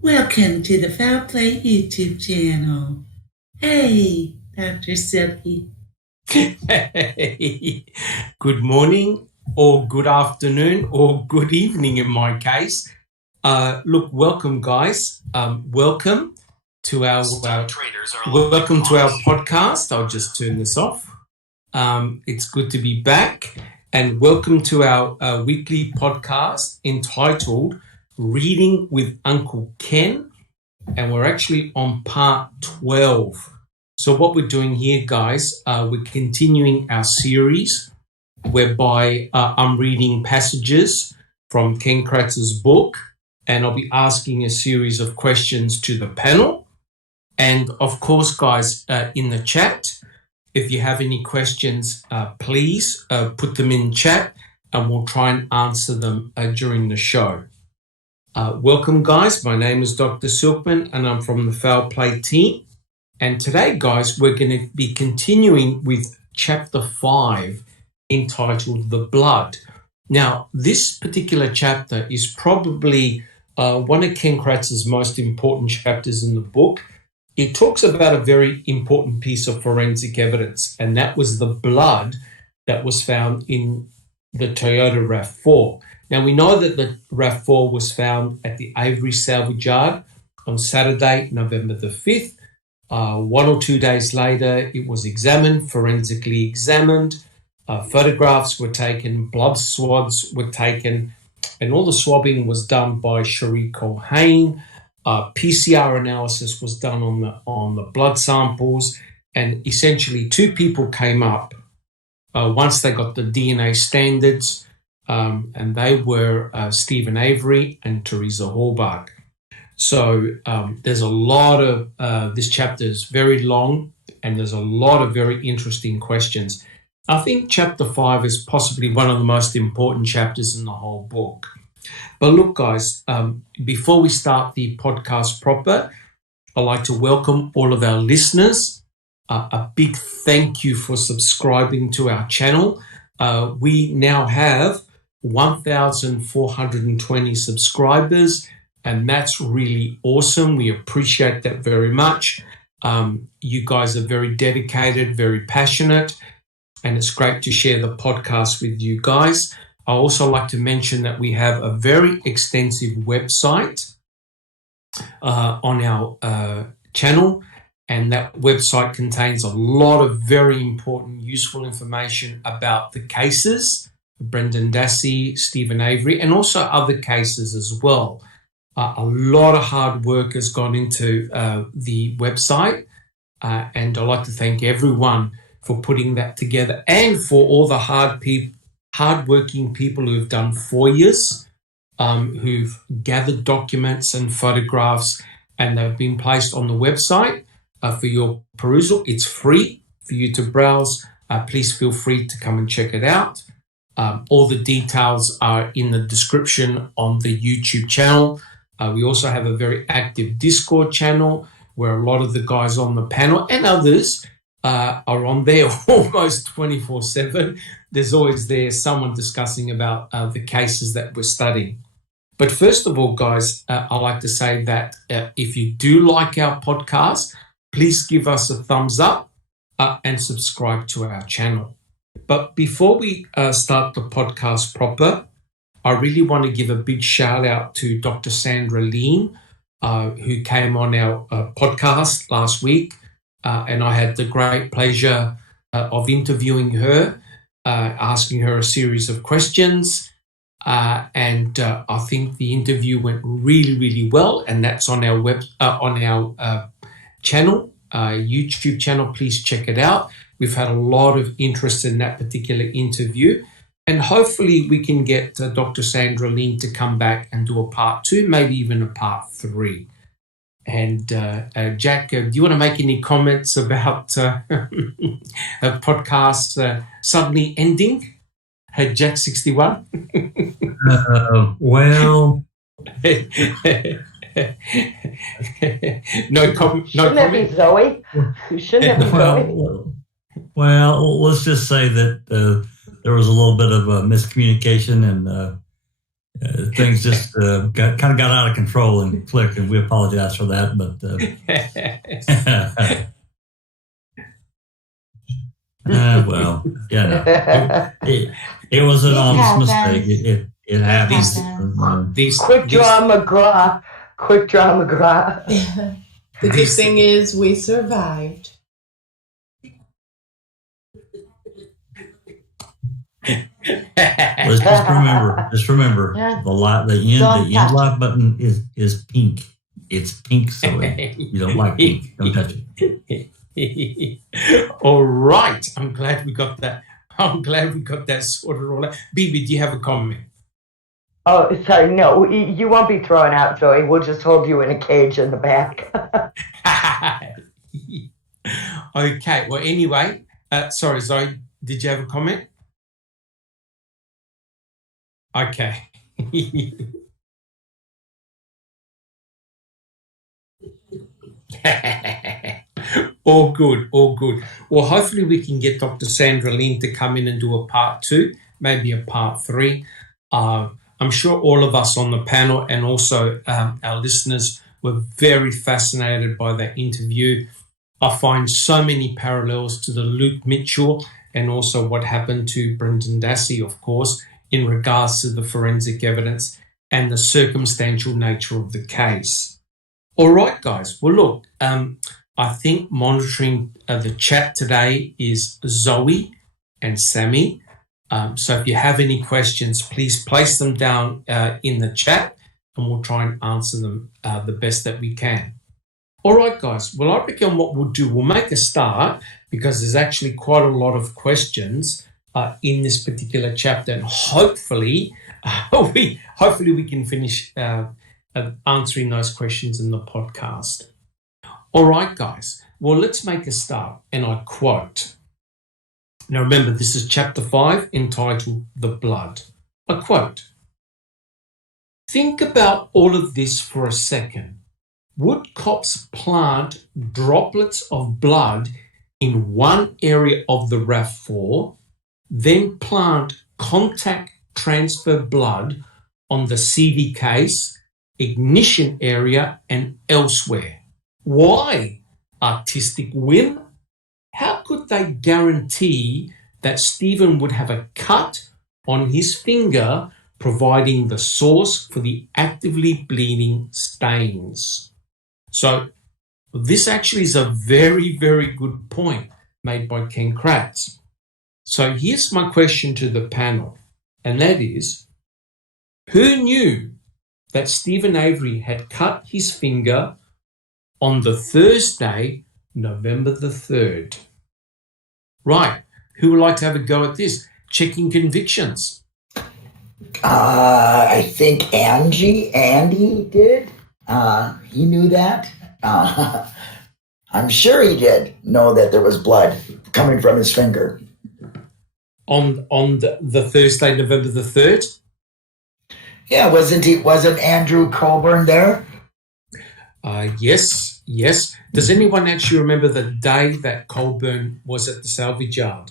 Welcome to the Foul Play YouTube channel. Hey, Dr. Silky. Hey, good morning or good afternoon or good evening in my case. Look, welcome guys. Welcome to our podcast. I'll just turn this off. It's good to be back, and welcome to our weekly podcast entitled Reading with Uncle Ken, and we're actually on part 12. So what we're doing here, guys, we're continuing our series whereby I'm reading passages from Ken Kratz's book, and I'll be asking a series of questions to the panel. And of course, guys, in the chat, if you have any questions, please put them in chat and we'll try and answer them during the show. Welcome, guys. My name is Dr. Silkman and I'm from the Foul Play team. And today, guys, we're going to be continuing with chapter 5 entitled The Blood. Now, this particular chapter is probably one of Ken Kratz's most important chapters in the book. It talks about a very important piece of forensic evidence, and that was the blood that was found in the Toyota RAV4. Now, we know that the RAV4 was found at the Avery salvage yard on Saturday, November the 5th. 1 or 2 days later, it was examined, forensically examined. Photographs were taken, blood swabs were taken, and all the swabbing was done by Cherie Culhane. PCR analysis was done on the blood samples, and essentially 2 people came up once they got the DNA standards, and they were Stephen Avery and Teresa Hallbach. So there's a lot of, this chapter is very long and there's a lot of very interesting questions. I think chapter 5 is possibly one of the most important chapters in the whole book. But look, guys, before we start the podcast proper, I'd like to welcome all of our listeners. A big thank you for subscribing to our channel. We now have 1,420 subscribers. And that's really awesome. We appreciate that very much. You guys are very dedicated, very passionate, and it's great to share the podcast with you guys. I also like to mention that we have a very extensive website on our channel, and that website contains a lot of very important, useful information about the cases, Brendan Dassey, Stephen Avery, and also other cases as well. A lot of hard work has gone into the website, and I'd like to thank everyone for putting that together and for all the hard-working people who have done FOIAs, who've gathered documents and photographs, and they've been placed on the website for your perusal. It's free for you to browse. Please feel free to come and check it out. All the details are in the description on the YouTube channel. We also have a very active Discord channel where a lot of the guys on the panel and others are on there almost 24/7. There's always someone discussing about the cases that we're studying. But first of all, guys, I like to say that if you do like our podcast, please give us a thumbs up and subscribe to our channel. But before we start the podcast proper, I really want to give a big shout out to Dr. Sandra Lean, who came on our podcast last week, and I had the great pleasure of interviewing her, asking her a series of questions, and I think the interview went really, really well, and that's on our channel, YouTube channel. Please check it out. We've had a lot of interest in that particular interview. And hopefully we can get Dr. Sandra Lean to come back and do a part 2, maybe even a part 3. And Jack, do you want to make any comments about a podcast suddenly ending at Jack 61? Well, no comment. Shouldn't it be Zoe? Shouldn't it be Zoe? Well, let's just say that there was a little bit of miscommunication, and things just got out of control and clicked, and we apologize for that. But well, it was an honest mistake. It happens. Quick draw McGraw. The good thing is we survived. Let's just remember, the end lock button is pink. It's pink, so you don't like pink. Don't touch it. All right. I'm glad we got that sorted all out. Bibi, do you have a comment? Oh, sorry. No, you won't be thrown out, Zoe. We'll just hold you in a cage in the back. Okay. Well, anyway, sorry, Zoe, did you have a comment? Okay. All good. Well, hopefully we can get Dr. Sandra Lynn to come in and do a part 2, maybe a part 3. I'm sure all of us on the panel and also our listeners were very fascinated by that interview. I find so many parallels to the Luke Mitchell and also what happened to Brendan Dassey, of course, in regards to the forensic evidence and the circumstantial nature of the case. All right, guys. Well, look, I think monitoring the chat today is Zoe and Sammy. So if you have any questions, please place them down in the chat and we'll try and answer them the best that we can. All right, guys. Well, I reckon what we'll do, we'll make a start because there's actually quite a lot of questions in this particular chapter, and hopefully we can finish answering those questions in the podcast. All right, guys. Well, let's make a start, and I quote. Now, remember, this is chapter 5 entitled The Blood. I quote, "Think about all of this for a second. Would cops plant droplets of blood in one area of the RAV4, then plant contact transfer blood on the CV case, ignition area, and elsewhere? Why? Artistic whim? How could they guarantee that Stephen would have a cut on his finger, providing the source for the actively bleeding stains?" So this actually is a very, very good point made by Ken Kratz. So here's my question to the panel, and that is, who knew that Stephen Avery had cut his finger on the Thursday, November the 3rd? Right. Who would like to have a go at this? Checking convictions. I think Andy did. He knew that. I'm sure he did know that there was blood coming from his finger. On the Thursday, November the 3rd? Yeah, wasn't Andrew Colburn there? Yes. Does anyone actually remember the day that Colburn was at the salvage yard?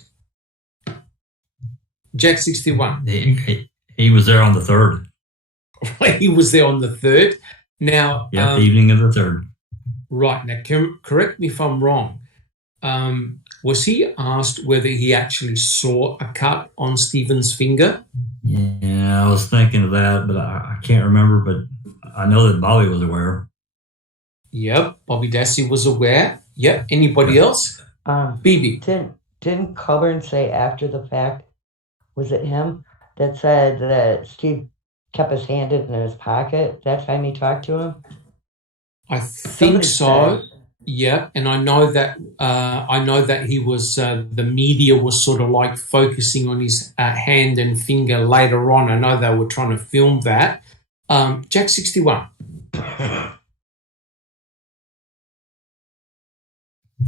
Jack 61. He was there on the 3rd. He was there on the 3rd. Now, the evening of the 3rd. Right. Now, correct me if I'm wrong. Was he asked whether he actually saw a cut on Stephen's finger? Yeah, I was thinking of that, but I can't remember. But I know that Bobby was aware. Yep, Bobby Dassey was aware. Yep. Anybody else? Bibi. Didn't Colburn say after the fact, was it him, that said that Steve kept his hand in his pocket that time he talked to him? I think so. Yeah, and I know that he was. The media was sort of like focusing on his hand and finger later on. I know they were trying to film that. Jack 61.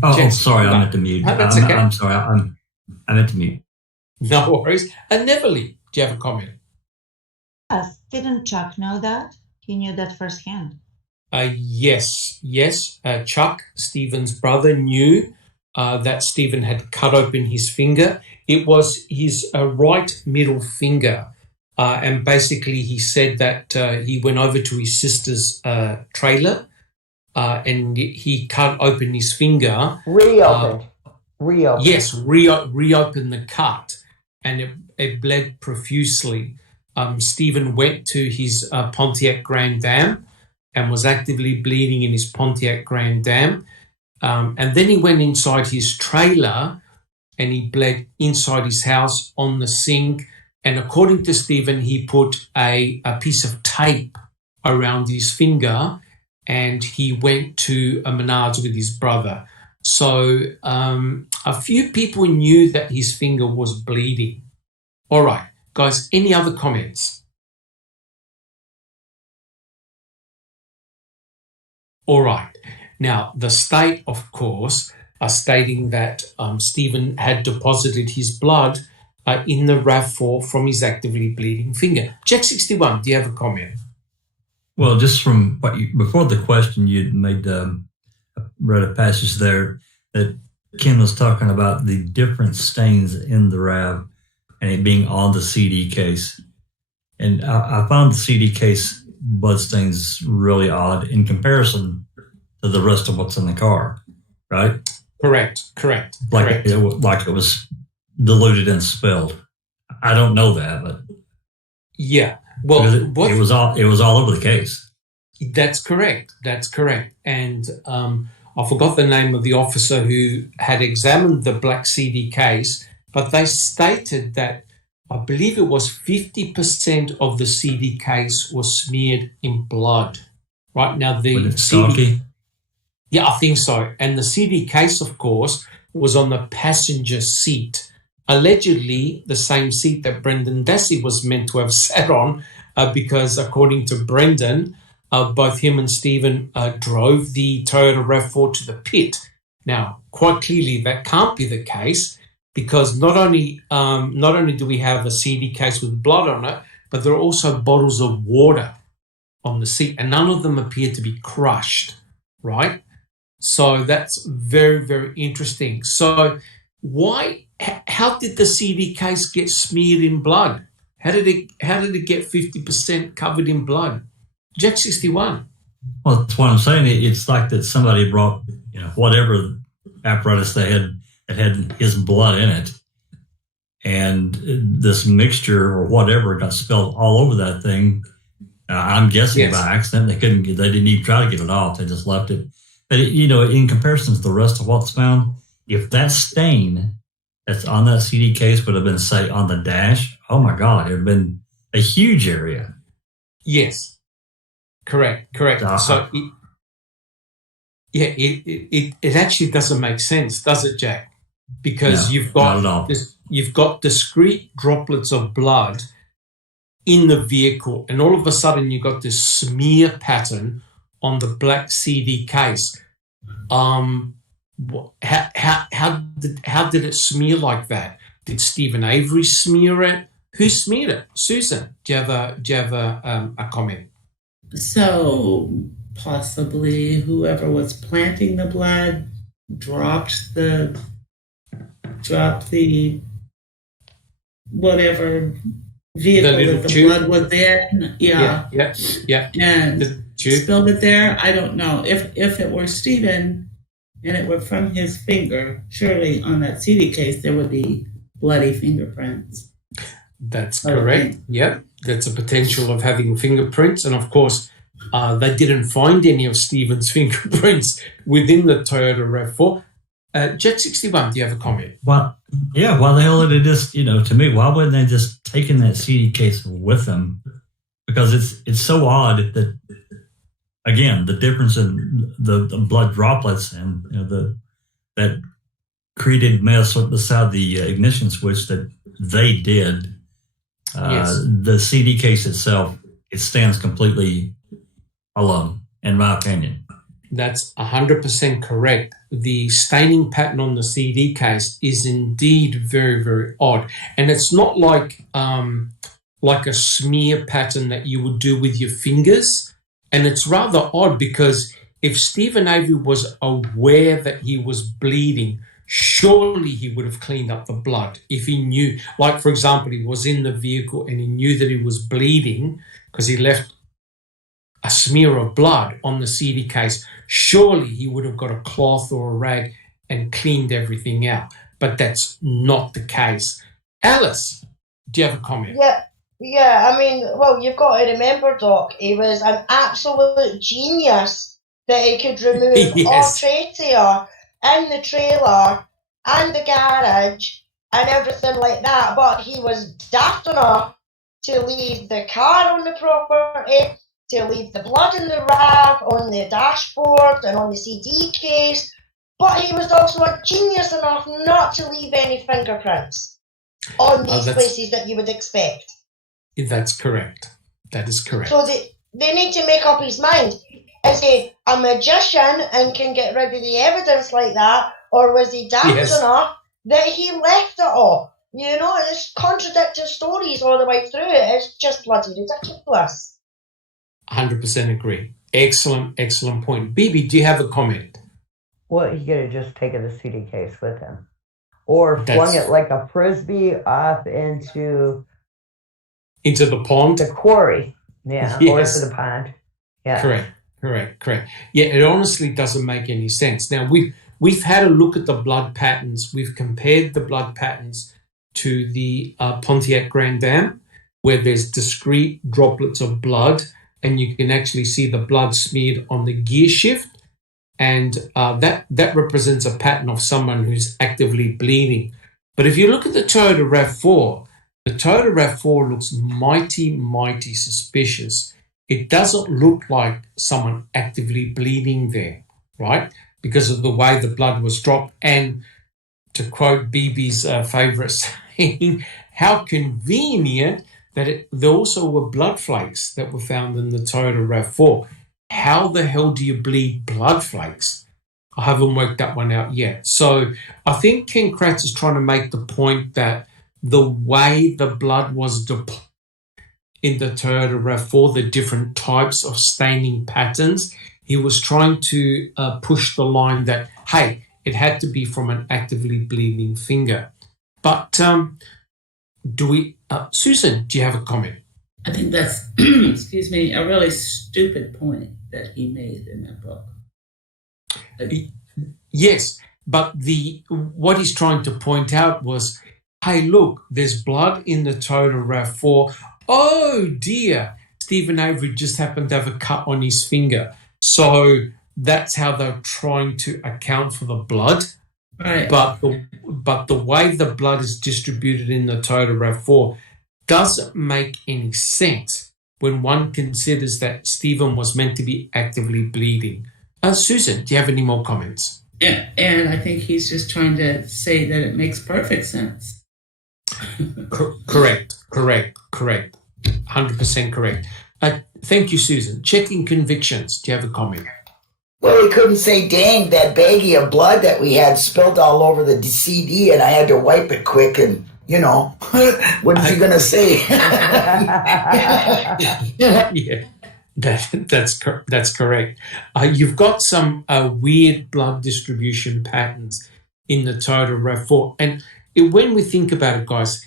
Oh, sorry, I meant to mute. That's okay. I'm sorry, I meant to mute. No worries. And Neverly, do you have a comment? Didn't Chuck know that? He knew that firsthand. Yes. Chuck, Stephen's brother, knew that Stephen had cut open his finger. It was his right middle finger and basically he said that he went over to his sister's trailer and he cut open his finger. Reopened. Yes, reopened the cut, and it bled profusely. Stephen went to his Pontiac Grand Dam and was actively bleeding in his Pontiac Grand Dam. And then he went inside his trailer and he bled inside his house on the sink. And according to Stephen, he put a piece of tape around his finger and he went to a Menards with his brother. So a few people knew that his finger was bleeding. All right, guys, any other comments? All right. Now, the state, of course, are stating that Stephen had deposited his blood in the RAV4 from his actively bleeding finger. Jack 61, do you have a comment? Well, just from what before the question, you made read a passage there that Ken was talking about the different stains in the RAV and it being on the CD case. And I found the CD case blood stains really odd in comparison to the rest of what's in the car, right? Correct. Like it was diluted and spilled. I don't know that, but yeah. Well, it was all over the case. That's correct. And I forgot the name of the officer who had examined the black CD case, but they stated that I believe it was 50% of the CD case was smeared in blood. Right now, the CD. Yeah, I think so. And the CD case, of course, was on the passenger seat. Allegedly, the same seat that Brendan Dassey was meant to have sat on, because according to Brendan, both him and Stephen drove the Toyota RAV4 to the pit. Now, quite clearly, that can't be the case because not only do we have a CD case with blood on it, but there are also bottles of water on the seat, and none of them appear to be crushed, right? So that's very, very interesting. So how did the CD case get smeared in blood? How did it get 50% covered in blood? Jack 61. Well, that's what I'm saying. It's like that somebody brought, whatever apparatus they had that had his blood in it, and this mixture or whatever got spilled all over that thing. I'm guessing by accident. They didn't even try to get it off. They just left it. But in comparison to the rest of what's found, if that stain that's on that CD case would have been, say, on the dash, oh my God, it would have been a huge area. Yes. Correct. So, it actually doesn't make sense, does it, Jack? Because you've got discrete droplets of blood in the vehicle, and all of a sudden you've got this smear pattern on the black CD case. How did it smear like that? Did Stephen Avery smear it? Who smeared it? Susan, do you have a comment? So possibly whoever was planting the blood dropped the whatever vehicle that the blood was in. Yeah. And spilled it there. I don't know. If it were Stephen and it were from his finger, surely on that CD case there would be bloody fingerprints. That's correct. Yep. That's a potential of having fingerprints. And of course, they didn't find any of Stephen's fingerprints within the Toyota RAV4. Jet 61, do you have a comment? Well, yeah, why the hell did they just, to me, why wouldn't they just taken that CD case with them? Because it's so odd that, again, the difference in the blood droplets and that created mess beside the ignition switch that they did. The CD case itself, it stands completely alone, in my opinion. That's 100% correct. The staining pattern on the CD case is indeed very, very odd. And it's not like a smear pattern that you would do with your fingers. And it's rather odd because if Stephen Avery was aware that he was bleeding, surely he would have cleaned up the blood if he knew, like, for example, he was in the vehicle and he knew that he was bleeding because he left a smear of blood on the CD case. Surely he would have got a cloth or a rag and cleaned everything out. But that's not the case. Alice, do you have a comment? Yeah, I mean, well, you've got to remember, Doc, he was an absolute genius that he could remove all traitor in the trailer and the garage and everything like that, but he was daft enough to leave the car on the property, to leave the blood in the rag on the dashboard and on the CD case, but he was also a genius enough not to leave any fingerprints on these places that you would expect. That's correct. That is correct. So they need to make up his mind. Is he a magician and can get rid of the evidence like that, or was he daft enough that he left it all? You know, it's contradictory stories all the way through. It's just bloody ridiculous. 100% agree. Excellent point. Bibi, do you have a comment? Well, he could have just taken the CD case with him. Or flung it like a frisbee off into the pond? The quarry. Yeah, or into the pond. Yeah. Correct. Yeah, it honestly doesn't make any sense. Now, we've had a look at the blood patterns. We've compared the blood patterns to the Pontiac Grand Dam, where there's discrete droplets of blood, and you can actually see the blood smeared on the gear shift. And that represents a pattern of someone who's actively bleeding. But if you look at the Toyota RAV4, the Toyota RAV4 looks mighty suspicious. It doesn't look like someone actively bleeding there, right? Because of the way the blood was dropped. And to quote Bibi's favourite saying, how convenient that there also were blood flakes that were found in the Toyota RAV4. How the hell do you bleed blood flakes? I haven't worked that one out yet. So I think Ken Kratz is trying to make the point that the way the blood was deployed in the Toyota RAV4, the different types of staining patterns, he was trying to push the line that, hey, it had to be from an actively bleeding finger. But Susan, do you have a comment? I think that's, excuse me, a really stupid point that he made in that book. Yes, but what he's trying to point out was, hey, look, there's blood in the Toyota RAV4. Oh, dear, Stephen Avery just happened to have a cut on his finger. So that's how they're trying to account for the blood. Right. But the way the blood is distributed in the Toyota RAV4 doesn't make any sense when one considers that Stephen was meant to be actively bleeding. Susan, do you have any more comments? Yeah, and I think he's just trying to say that it makes perfect sense. Correct. 100% correct. Thank you, Susan. Checking convictions. Do you have a comment? Well, he couldn't say, dang, that baggie of blood that we had spilled all over the CD and I had to wipe it quick and, you know, what is he going to say? Yeah, that's correct. You've got some weird blood distribution patterns in the Toyota RAV4. And when we think about it, guys,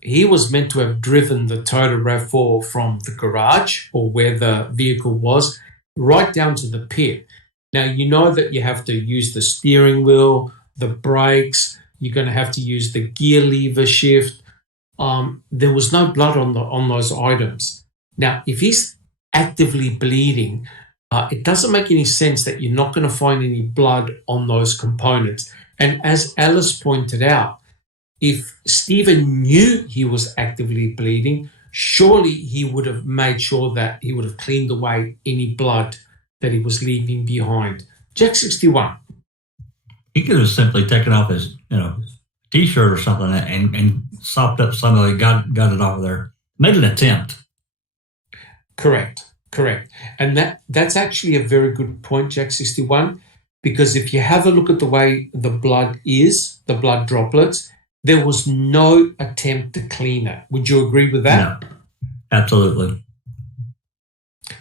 he was meant to have driven the Toyota RAV4 from the garage or where the vehicle was right down to the pit. Now, you know that you have to use the steering wheel, the brakes, you're going to have to use the gear lever shift. There was no blood on those items. Now, if he's actively bleeding, it doesn't make any sense that you're not going to find any blood on those components. And as Alice pointed out, if Stephen knew he was actively bleeding, surely he would have made sure that he would have cleaned away any blood that he was leaving behind. Jack 61. He could have simply taken off his, T-shirt or something and sopped up some of it, got it off of there. Made an attempt. Correct. And that's actually a very good point, Jack 61, because if you have a look at the way the blood is, the blood droplets, there was no attempt to clean it. Would you agree with that? No, absolutely.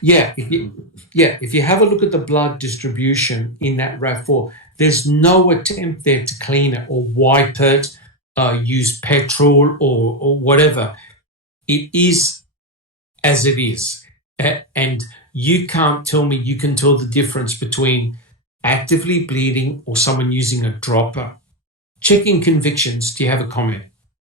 Yeah, if you have a look at the blood distribution in that RAV4, There's no attempt there to clean it or wipe it, use petrol or whatever. It is as it is. And you can't tell me you can tell the difference between actively bleeding or someone using a dropper. Checking convictions. Do you have a comment?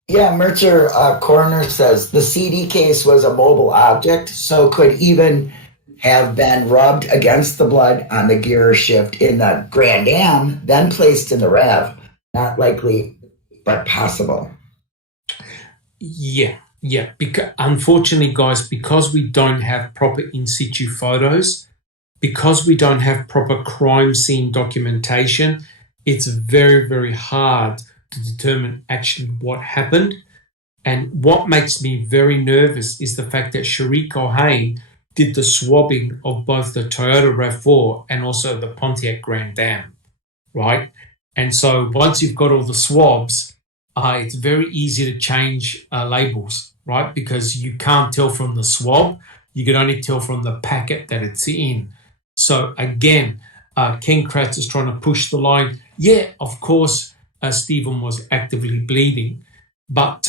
Yeah, Mercer Coroner says the CD case was a mobile object, so could even have been rubbed against the blood on the gear shift in the Grand Am, then placed in the REV. Not likely, but possible. Yeah. Because, unfortunately, guys, because we don't have proper in situ photos, because we don't have proper crime scene documentation, it's very, very hard to determine actually what happened. And what makes me very nervous is the fact that Sheree Cohane did the swabbing of both the Toyota RAV4 and also the Pontiac Grand Am, right? And so once you've got all the swabs, it's very easy to change labels, right? Because you can't tell from the swab. You can only tell from the packet that it's in. So again, Ken Kratz is trying to push the line. Yeah, of course, Stephen was actively bleeding, but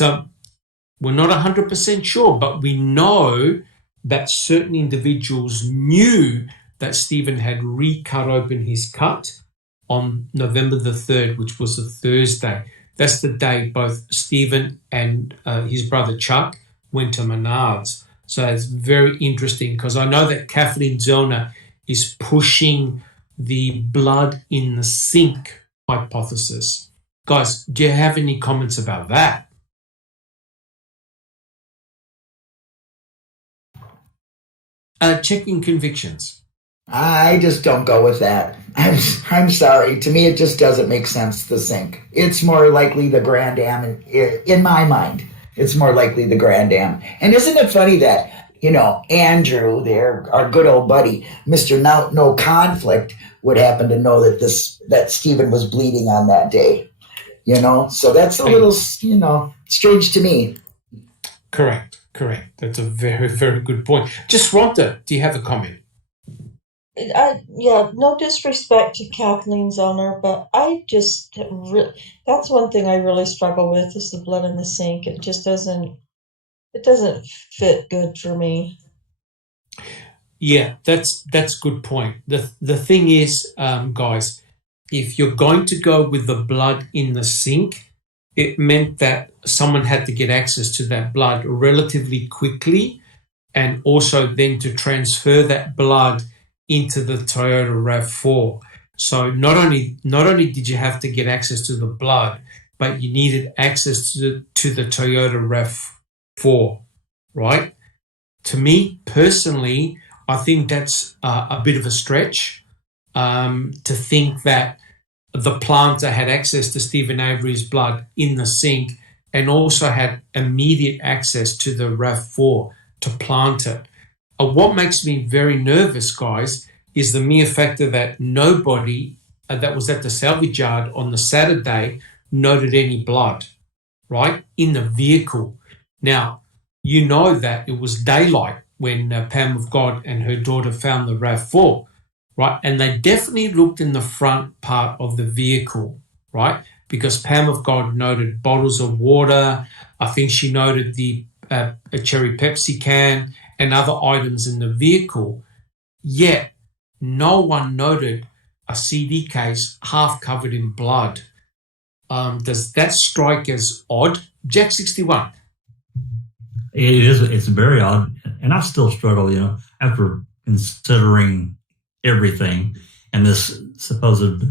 we're not 100% sure, but we know that certain individuals knew that Stephen had recut open his cut on November the 3rd, which was a Thursday. That's the day both Stephen and his brother Chuck went to Menards. So it's very interesting because I know that Kathleen Zellner is pushing the blood in the sink hypothesis. Guys, do you have any comments about that? Checking convictions. I just don't go with that. I'm sorry. To me, it just doesn't make sense, the sink. It's more likely the Grand Am, in my mind. It's more likely the Grand Am. And isn't it funny that, Andrew there, our good old buddy, Mr. No Conflict, would happen to know that Stephen was bleeding on that day. So that's a little, strange to me. Correct. That's a very, very good point. Just Rhonda, do you have a comment? No disrespect to Kathleen Zellner, but that's one thing I really struggle with is the blood in the sink. It just doesn't fit good for me. Yeah, that's a good point. The thing is, guys, if you're going to go with the blood in the sink, it meant that someone had to get access to that blood relatively quickly and also then to transfer that blood into the Toyota RAV4. So not only did you have to get access to the blood, but you needed access to the Toyota RAV4, right? To me personally, I think that's a bit of a stretch to think that the planter had access to Stephen Avery's blood in the sink and also had immediate access to the RAV4 to plant it. What makes me very nervous, guys, is the mere factor that nobody that was at the salvage yard on the Saturday noted any blood, right, in the vehicle. Now, you know that it was daylight when Pam of God and her daughter found the RAV4, right? And they definitely looked in the front part of the vehicle, right? Because Pam of God noted bottles of water. I think she noted a cherry Pepsi can and other items in the vehicle. Yet, no one noted a CD case half covered in blood. Does that strike as odd? Jack 61. It is. It's very odd. And I still struggle, after considering everything and this supposed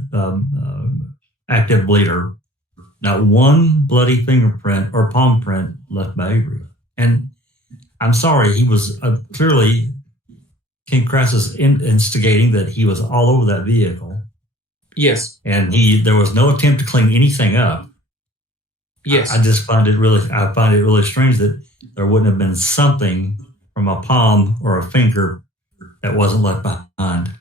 active bleeder, not one bloody fingerprint or palm print left by Avery. And I'm sorry, he was clearly, Ken Kratz is instigating that he was all over that vehicle. Yes. And there was no attempt to clean anything up. Yes. I find it really strange that there wouldn't have been something from a palm or a finger that wasn't left behind.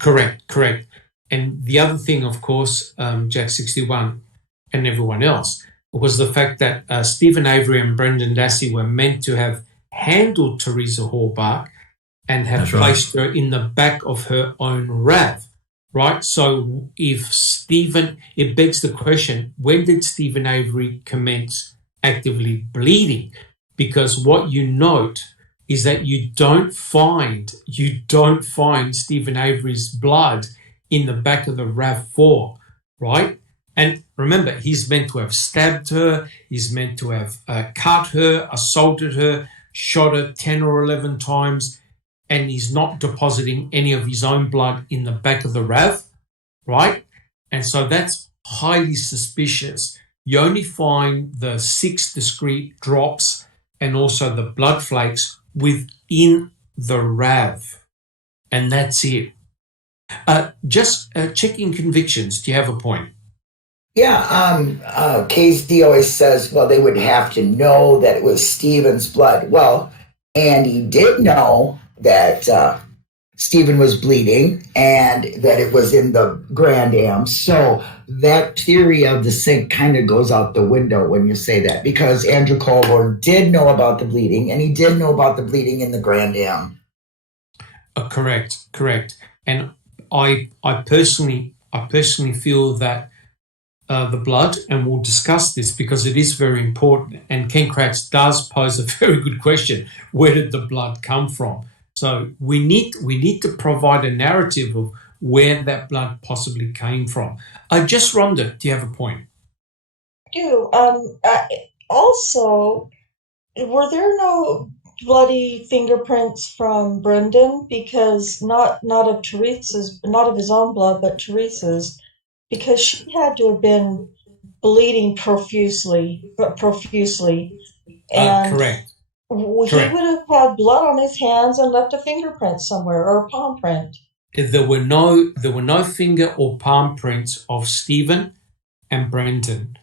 Correct. And the other thing, of course, Jack 61 and everyone else, was the fact that Stephen Avery and Brendan Dassey were meant to have handled Teresa Horbach and have placed her in the back of her own RAV, right? So if it begs the question, when did Stephen Avery commence actively bleeding? Because what you note is that you don't find Stephen Avery's blood in the back of the RAV4, right? And remember, he's meant to have stabbed her, he's meant to have cut her, assaulted her, shot her 10 or 11 times, and he's not depositing any of his own blood in the back of the RAV, right? And so that's highly suspicious. You only find the 6 discrete drops and also the blood flakes within the RAV. And that's it. Just checking convictions. Do you have a point? Yeah, KZ always says, well, they would have to know that it was Stephen's blood. Well, and he did know that Stephen was bleeding and that it was in the Grand Am. So that theory of the sink kind of goes out the window when you say that, because Andrew Colborne did know about the bleeding, and he did know about the bleeding in the Grand Am. Correct. And I personally feel that the blood, and we'll discuss this because it is very important, and Ken Kratz does pose a very good question: where did the blood come from? So we need to provide a narrative of where that blood possibly came from. Just Rhonda, do you have a point? I do. Also, were there no bloody fingerprints from Brendan? Because not of Teresa's, not of his own blood, but Teresa's, because she had to have been bleeding profusely, and correct. He would have had blood on his hands and left a fingerprint somewhere, or a palm print. There were no finger or palm prints of Stephen and Brendan,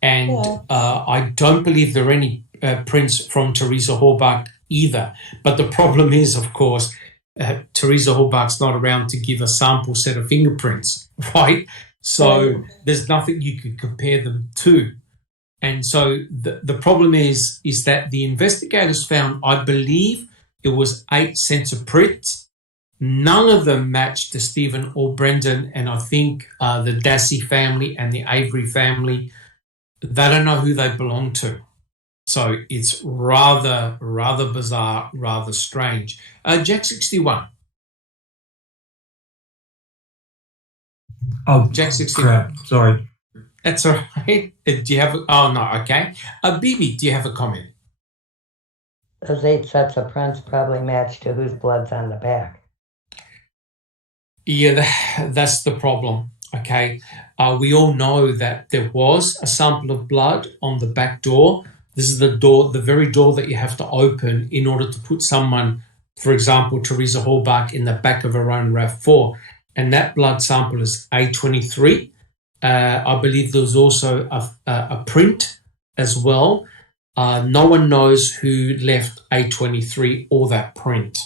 and I don't believe there are any prints from Teresa Horbach either. But the problem is, of course, Teresa Horbach's not around to give a sample set of fingerprints, right? So there's nothing you could compare them to. And so the problem is that the investigators found, I believe it was 8 sets of prints. None of them matched to Stephen or Brendan, and I think the Dassey family and the Avery family, they don't know who they belong to. So it's rather bizarre, rather strange. Jack 61. Oh, Jack 61. crap. Sorry. That's all right. Do you have oh, no, okay. Bibi, do you have a comment? Those 8 sets of prints probably match to whose blood's on the back. Yeah, that's the problem, okay? We all know that there was a sample of blood on the back door. This is the door, the very door that you have to open in order to put someone, for example, Teresa Horbach, in the back of her own RAV4. And that blood sample is A23. I believe there was also a print as well. No one knows who left A23 or that print.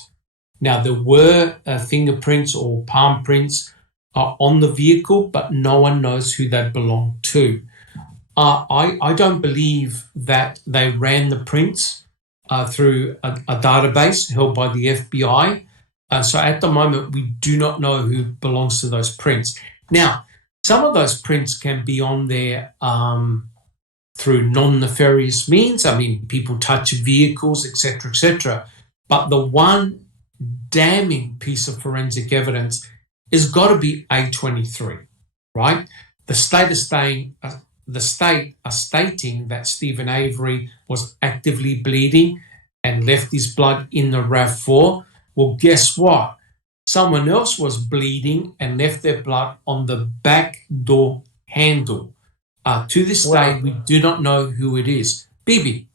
Now, there were fingerprints or palm prints on the vehicle, but no one knows who that belonged to. I don't believe that they ran the prints through a database held by the FBI. So at the moment, we do not know who belongs to those prints. Now, some of those prints can be on there through non-nefarious means. I mean, people touch vehicles, etc., etc. But the one damning piece of forensic evidence has got to be A23, right? The state are stating that Stephen Avery was actively bleeding and left his blood in the RAV4. Well, guess what? Someone else was bleeding and left their blood on the back door handle. To this day, we do not know who it is. Bibi.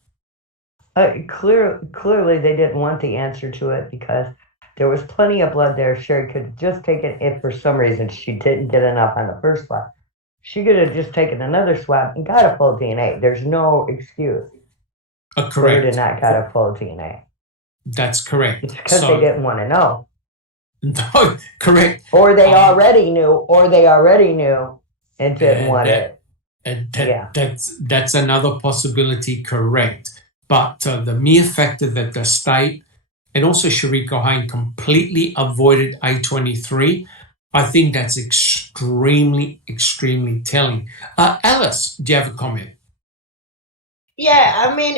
Clearly, they didn't want the answer to it because there was plenty of blood there. Sherry could have just taken it. For some reason, she didn't get enough on the first swab. She could have just taken another swab and got a full DNA. There's no excuse Correct. for her to not got a full DNA. That's correct. It's because they didn't want to know. No, correct. Or they already knew and didn't want it. That's another possibility, correct. But the mere factor that the state and also Sharika Hain completely avoided A23, I think that's extremely, extremely telling. Alice, do you have a comment? Yeah, I mean,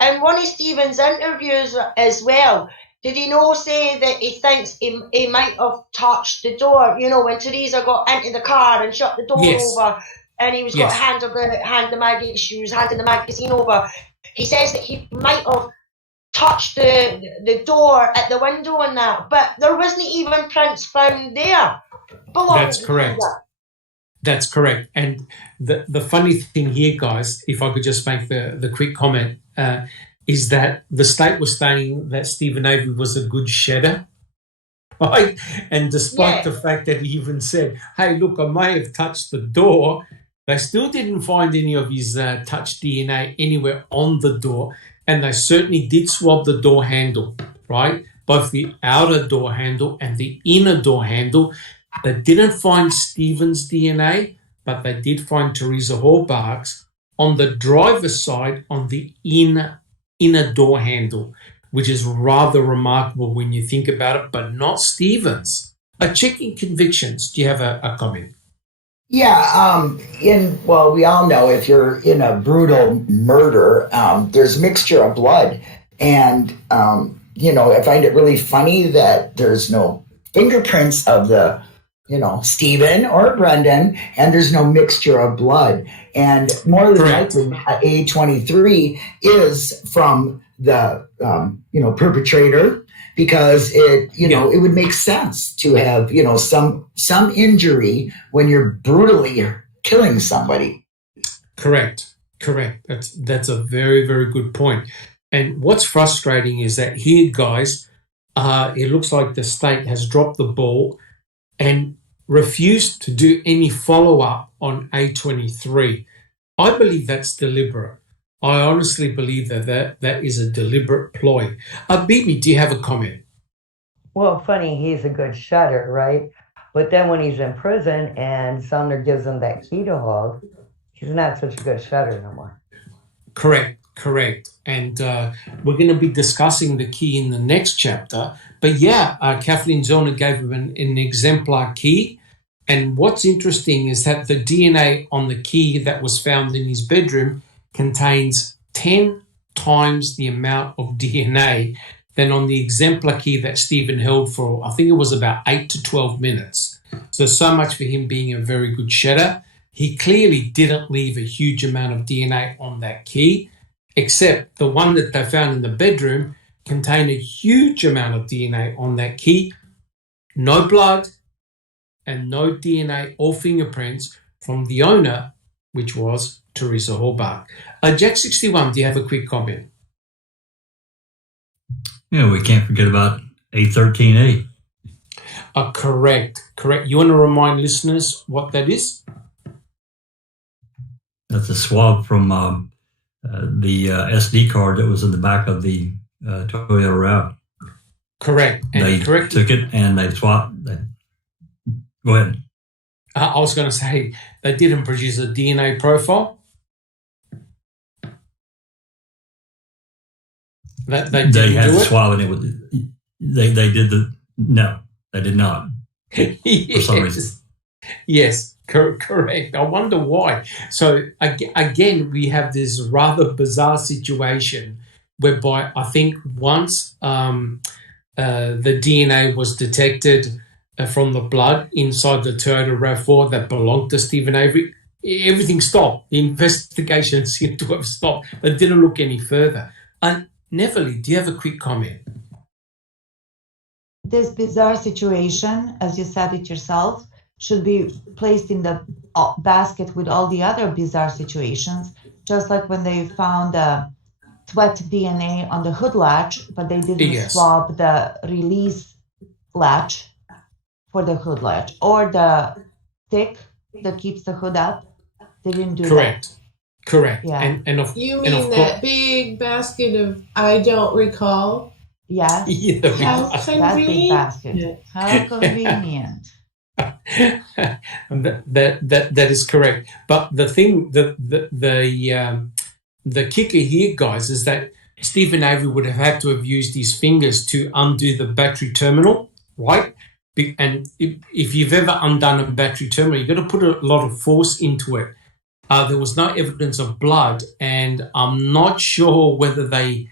in one of Stephen's interviews as well, did he not say that he thinks he might have touched the door, when Teresa got into the car and shut the door over, and he was got handing the magazine over. He says that he might have touched the door at the window and that, but there wasn't even prints found there. That's correct. That's correct. And the funny thing here, guys, if I could just make the quick comment, is that the state was saying that Stephen Avery was a good shedder, right? And despite the fact that he even said, hey, look, I may have touched the door, they still didn't find any of his touch DNA anywhere on the door. And they certainly did swab the door handle, right? Both the outer door handle and the inner door handle. They didn't find Stephen's DNA, but they did find Teresa Hallbach's on the driver's side on the inner door handle, which is rather remarkable when you think about it, but not Stephen's. Checking convictions. Do you have a comment? Yeah, we all know if you're in a brutal murder, there's mixture of blood. And, I find it really funny that there's no fingerprints of the, Stephen or Brendan, and there's no mixture of blood. And more than likely, A23 is from the, perpetrator, because it would make sense to have, some injury when you're brutally killing somebody. Correct. That's a very, very good point. And what's frustrating is that here, guys, it looks like the state has dropped the ball and refused to do any follow-up on A23. I believe that's deliberate. I honestly believe that is a deliberate ploy. Bibi, do you have a comment? Well, funny, he's a good shedder, right? But then when he's in prison and Sumner gives him that key to hold, he's not such a good shedder no more. Correct. And we're going to be discussing the key in the next chapter. But Kathleen Zellner gave him an exemplar key. And what's interesting is that the DNA on the key that was found in his bedroom contains 10 times the amount of DNA than on the exemplar key that Stephen held for, I think it was about 8 to 12 minutes. So much for him being a very good shedder. He clearly didn't leave a huge amount of DNA on that key, except the one that they found in the bedroom contained a huge amount of DNA on that key. No blood and no DNA or fingerprints from the owner, which was Teresa Hallbach. Jack 61, do you have a quick comment? Yeah, we can't forget about A13A. Correct. You want to remind listeners what that is? That's a swab from the SD card that was in the back of the Toyota RAV. Correct. And they took it and they swapped. Go ahead. I was going to say they didn't produce a DNA profile. They had to swab and it was. They did no, they did not. For some reason. Yes. Correct. I wonder why. So again, we have this rather bizarre situation whereby I think once the DNA was detected from the blood inside the Toyota RAV4 that belonged to Stephen Avery, everything stopped. The investigation seemed to have stopped. They didn't look any further. And Neverly, do you have a quick comment? This bizarre situation, as you said it yourself, should be placed in the basket with all the other bizarre situations, just like when they found sweat DNA on the hood latch, but they didn't swab the release latch for the hood latch, or the stick that keeps the hood up. They didn't do that. Correct. Yeah. You mean that big basket of I don't recall? Yes. Yeah. How That big basket. Yeah. How convenient. That is correct. But the thing, the kicker here, guys, is that Stephen Avery would have had to have used his fingers to undo the battery terminal, right? And if you've ever undone a battery terminal, you've got to put a lot of force into it. There was no evidence of blood, and I'm not sure whether they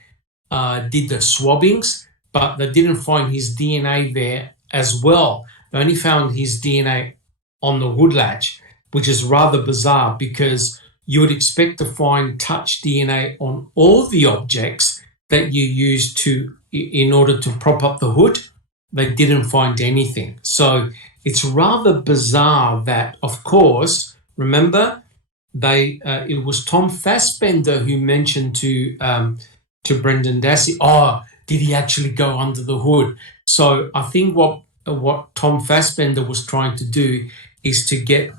did the swabbings, but they didn't find his DNA there as well. They only found his DNA on the hood latch, which is rather bizarre because you would expect to find touch DNA on all the objects that you use in order to prop up the hood. They didn't find anything. So it's rather bizarre that, of course, remember, it was Tom Fassbender who mentioned to Brendan Dassey, did he actually go under the hood? So I think what Tom Fassbender was trying to do is to get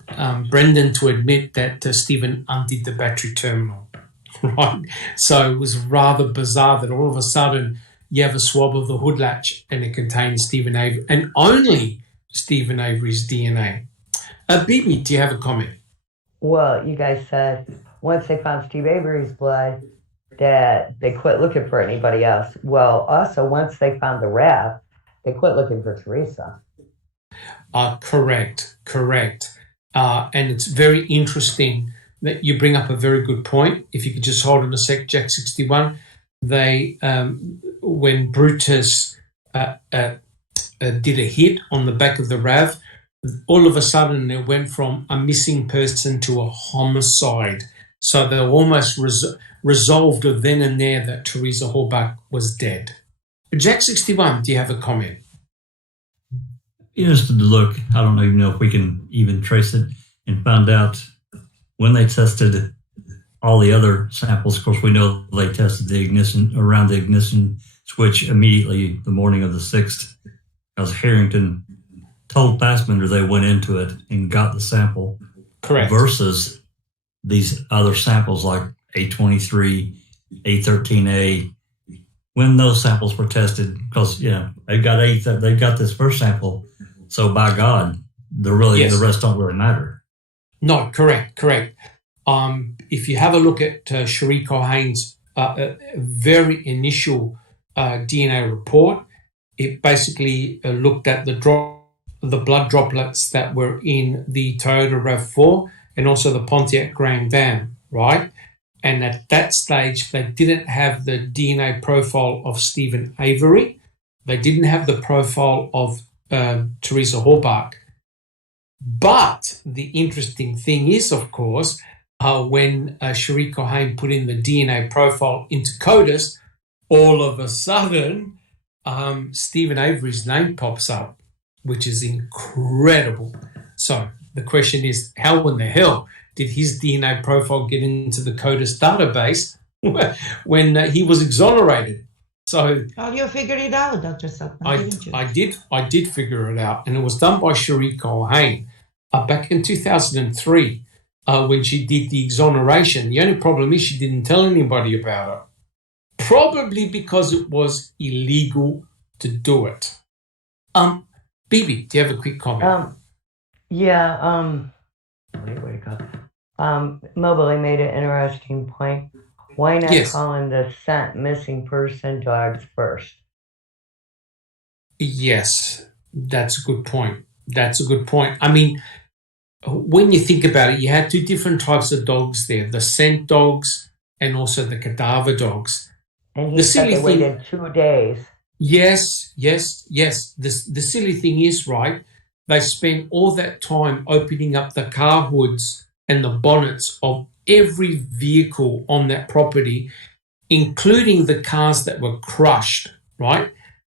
Brendan to admit that Stephen undid the battery terminal, right? So it was rather bizarre that all of a sudden you have a swab of the hood latch and it contains Stephen Avery and only Stephen Avery's DNA. Bibi, do you have a comment? Well, you guys said once they found Steve Avery's blood that they quit looking for anybody else. Well, also once they found the RAF, they quit looking for Teresa. Correct. And it's very interesting that you bring up a very good point. If you could just hold on a sec, Jack 61. They, when Brutus did a hit on the back of the RAV, all of a sudden it went from a missing person to a homicide. So they almost resolved then and there that Teresa Horbach was dead. Jack 61, do you have a comment? Interested to look, I don't even know if we can even trace it, and found out when they tested all the other samples. Of course, we know they tested the ignition around the ignition switch immediately the morning of the 6th, because Harrington told Fassbender they went into it and got the sample. Correct. Versus these other samples like A23, A13A, when those samples were tested, because they've got this first sample. So by God, the rest don't really matter. No, correct. If you have a look at Cherie Cohane's very initial DNA report, it basically looked at the blood droplets that were in the Toyota RAV4 and also the Pontiac Grand Am, right? And at that stage, they didn't have the DNA profile of Stephen Avery. They didn't have the profile of Teresa Horbach. But the interesting thing is, of course, when Cherie Cohane put in the DNA profile into Codis, all of a sudden, Stephen Avery's name pops up, which is incredible. So the question is, how in the hell did his DNA profile get into the Codis database when he was exonerated? So you figured it out, Dr. Silkman, didn't you? I did figure it out, and it was done by Cherie Cohane back in 2003 when she did the exoneration. The only problem is she didn't tell anybody about it, probably because it was illegal to do it. Bibi, do you have a quick comment? Where'd it go? Mobley made an interesting point. Why not calling the scent missing person dogs first? Yes, that's a good point. I mean, when you think about it, you had two different types of dogs there, the scent dogs and also the cadaver dogs. And he said they waited 2 days. Yes. The silly thing is, right, they spent all that time opening up the car hoods and the bonnets of every vehicle on that property, including the cars that were crushed, right?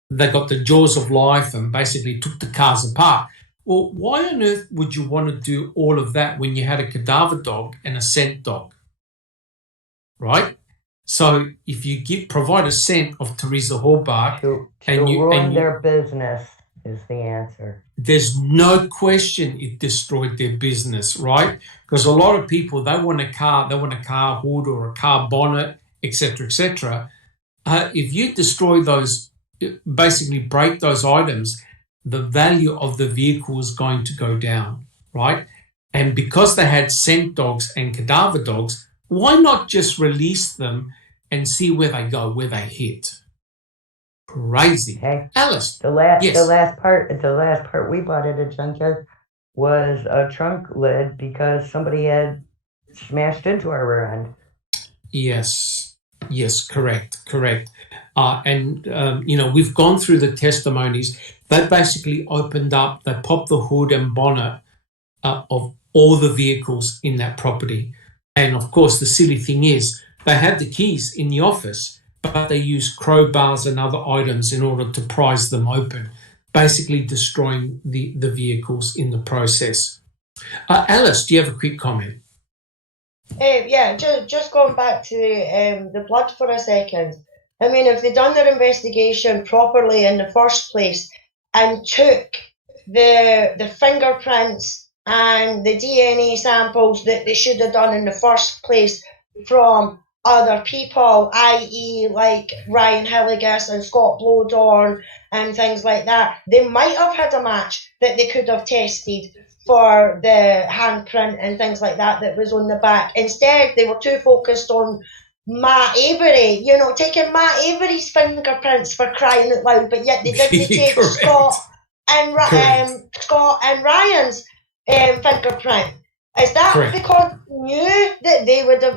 They got the jaws of life and basically took the cars apart. Well, why on earth would you want to do all of that when you had a cadaver dog and a scent dog, right? So if you provide a scent of Teresa Horbach to ruin their business is the answer. There's no question it destroyed their business, right? Because a lot of people, they want a car hood or a car bonnet, etc., etc. If you destroy those, basically break those items, the value of the vehicle is going to go down, right? And because they had scent dogs and cadaver dogs, why not just release them and see where they go, where they hit? crazy. Hey, Alice, the yes. last part we bought at a junkyard was a trunk lid because somebody had smashed into our rear end. Yes, correct. And we've gone through the testimonies. They basically opened up, they popped the hood and bonnet of all the vehicles in that property. And of course, the silly thing is, they had the keys in the office, but they used crowbars and other items in order to prise them open, basically destroying the vehicles in the process. Alice, do you have a quick comment? Just going back to the blood for a second. I mean, if they'd done their investigation properly in the first place and took the fingerprints and the DNA samples that they should have done in the first place from other people, i.e. like Ryan Hilligas and Scott Blowdorn and things like that, they might have had a match that they could have tested for the handprint and things like that was on the back. Instead, they were too focused on Matt Avery, taking Matt Avery's fingerprints for crying out loud, but yet they didn't take Scott and Ryan's fingerprint. Is that because they knew that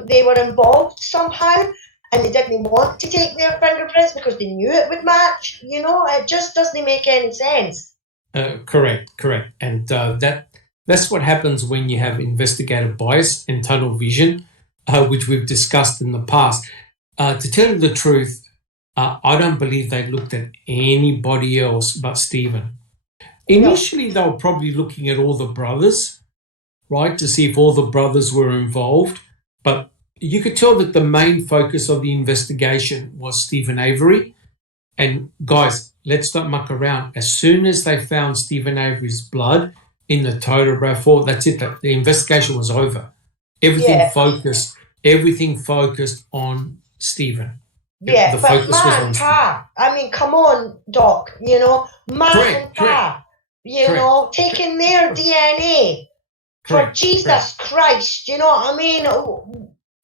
they were involved somehow and they didn't want to take their fingerprints because they knew it would match? It just doesn't make any sense. Correct. And that's what happens when you have investigative bias and tunnel vision, which we've discussed in the past. To tell you the truth, I don't believe they looked at anybody else but Stephen. Initially, they were probably looking at all the brothers, right, to see if all the brothers were involved. But you could tell that the main focus of the investigation was Stephen Avery. And guys, let's not muck around. As soon as they found Stephen Avery's blood in the Toyota RAV4, that's it. The investigation was over. Everything focused on Stephen. Yeah, the but focus was man, on Pa, I mean, come on, Doc, man and Pa, taking their DNA for Jesus Christ, you know what I mean?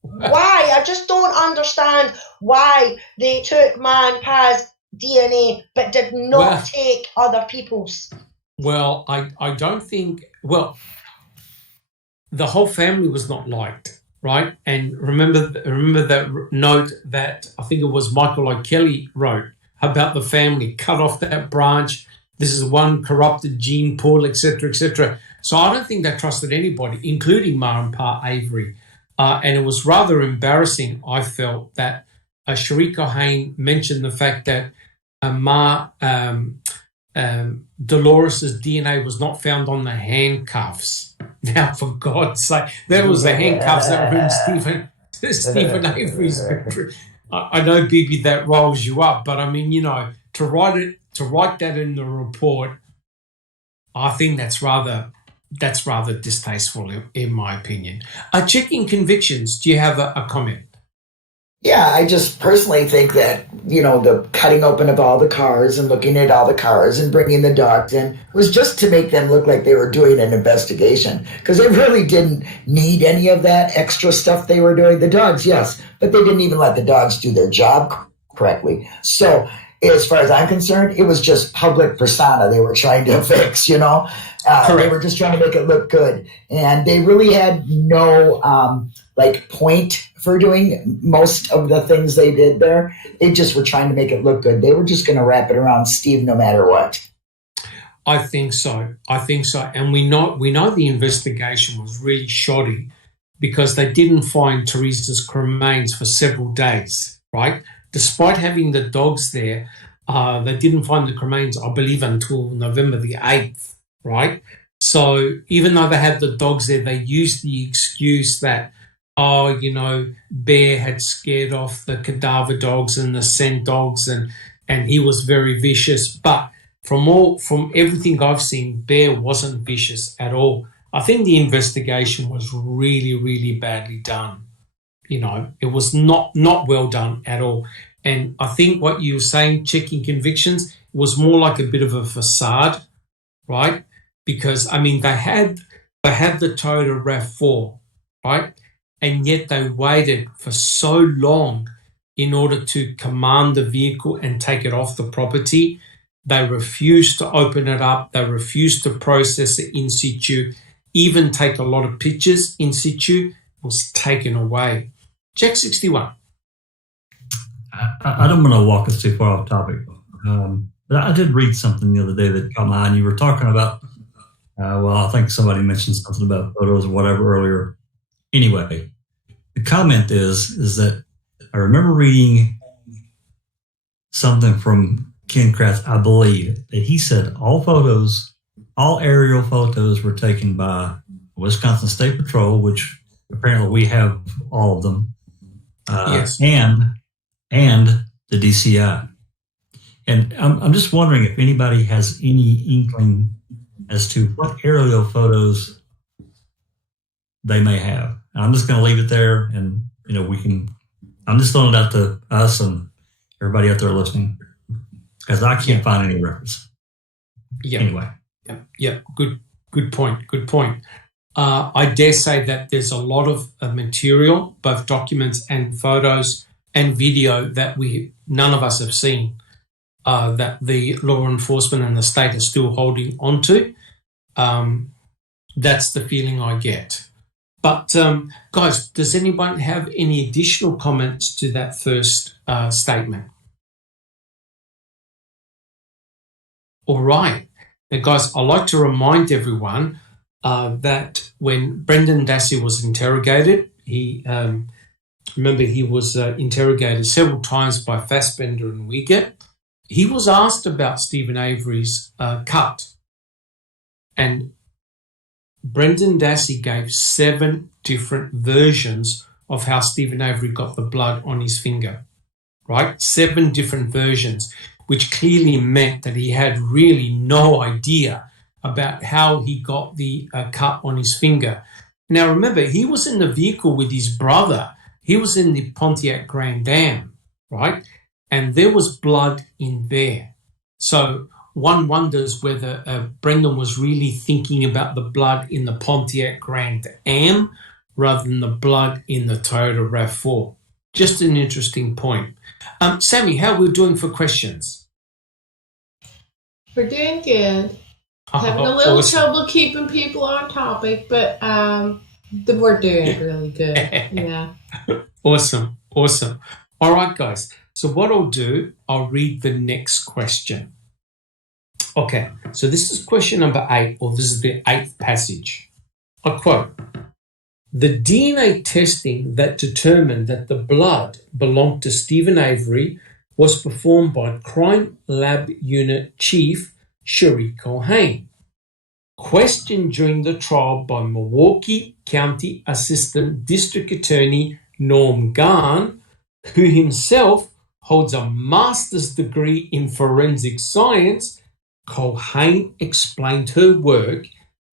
Why? I just don't understand why they took Man Pa's DNA but did not take other people's. Well, I don't think, the whole family was not liked, right? And remember that note that I think it was Michael O'Kelly wrote about the family, cut off that branch. This is one corrupted gene pool, etc., etc. So I don't think they trusted anybody, including Ma and Pa Avery. And it was rather embarrassing, I felt, that Sheree Cohane mentioned the fact that Dolores's DNA was not found on the handcuffs. Now, for God's sake, that was the handcuffs that were in Stephen Avery's victory. I know, Bibi, that rolls you up, but I mean, to write that in the report, I think that's rather distasteful, in my opinion. Checking convictions, do you have a comment? Yeah, I just personally think that, the cutting open of all the cars and looking at all the cars and bringing the dogs in was just to make them look like they were doing an investigation, because they really didn't need any of that extra stuff they were doing. The dogs, yes, but they didn't even let the dogs do their job correctly. So as far as I'm concerned, it was just public persona they were trying to fix, They were just trying to make it look good. And they really had no, point for doing most of the things they did there. They just were trying to make it look good. They were just going to wrap it around Steve no matter what. I think so. And we know the investigation was really shoddy because they didn't find Teresa's remains for several days, right? Despite having the dogs there, they didn't find the remains, I believe, until November the 8th, right? So even though they had the dogs there, they used the excuse that, Bear had scared off the cadaver dogs and the scent dogs and he was very vicious. But from everything I've seen, Bear wasn't vicious at all. I think the investigation was really, really badly done. It was not well done at all. And I think what you were saying, checking convictions, was more like a bit of a facade, right? Because, I mean, they had the Toyota RAV4, right? And yet they waited for so long in order to command the vehicle and take it off the property. They refused to open it up. They refused to process it in situ, even take a lot of pictures in situ. It was taken away. Jack 61. I don't want to walk us too far off topic. But I did read something the other day that caught my eye. And you were talking about, I think somebody mentioned something about photos or whatever earlier. Anyway, the comment is that I remember reading something from Ken Kratz, I believe, that he said all aerial photos were taken by Wisconsin State Patrol, which apparently we have all of them, yes, and the DCI. And I'm just wondering if anybody has any inkling as to what aerial photos they may have. And I'm just going to leave it there, and I'm just throwing it out to us and everybody out there listening, because I can't find any reference. Yeah. Anyway. Yeah. Good point. I dare say that there's a lot of material, both documents and photos and video, that none of us have seen, that the law enforcement and the state are still holding on to. That's the feeling I get. But guys, does anyone have any additional comments to that first statement? All right. Now, guys, I'd like to remind everyone that when Brendan Dassey was interrogated, remember he was interrogated several times by Fassbender and Wiegert. He was asked about Stephen Avery's cut, and Brendan Dassey gave 7 different versions of how Stephen Avery got the blood on his finger, right? 7 different versions, which clearly meant that he had really no idea about how he got the cut on his finger. Now, remember, he was in the vehicle with his brother. He was in the Pontiac Grand Am, right? And there was blood in there. So one wonders whether Brendan was really thinking about the blood in the Pontiac Grand Am rather than the blood in the Toyota RAV4. Just an interesting point. Sammy, how are we doing for questions? We're doing good. Having a little trouble keeping people on topic, but we're doing really good. Yeah. Awesome. All right, guys. So what I'll do, I'll read the next question. Okay, so this is question number 8, or this is the 8th passage. I quote, "The DNA testing that determined that the blood belonged to Stephen Avery was performed by Crime Lab Unit Chief Cherie Culhane. Questioned during the trial by Milwaukee County Assistant District Attorney Norm Gahn, who himself holds a master's degree in forensic science, Culhane explained her work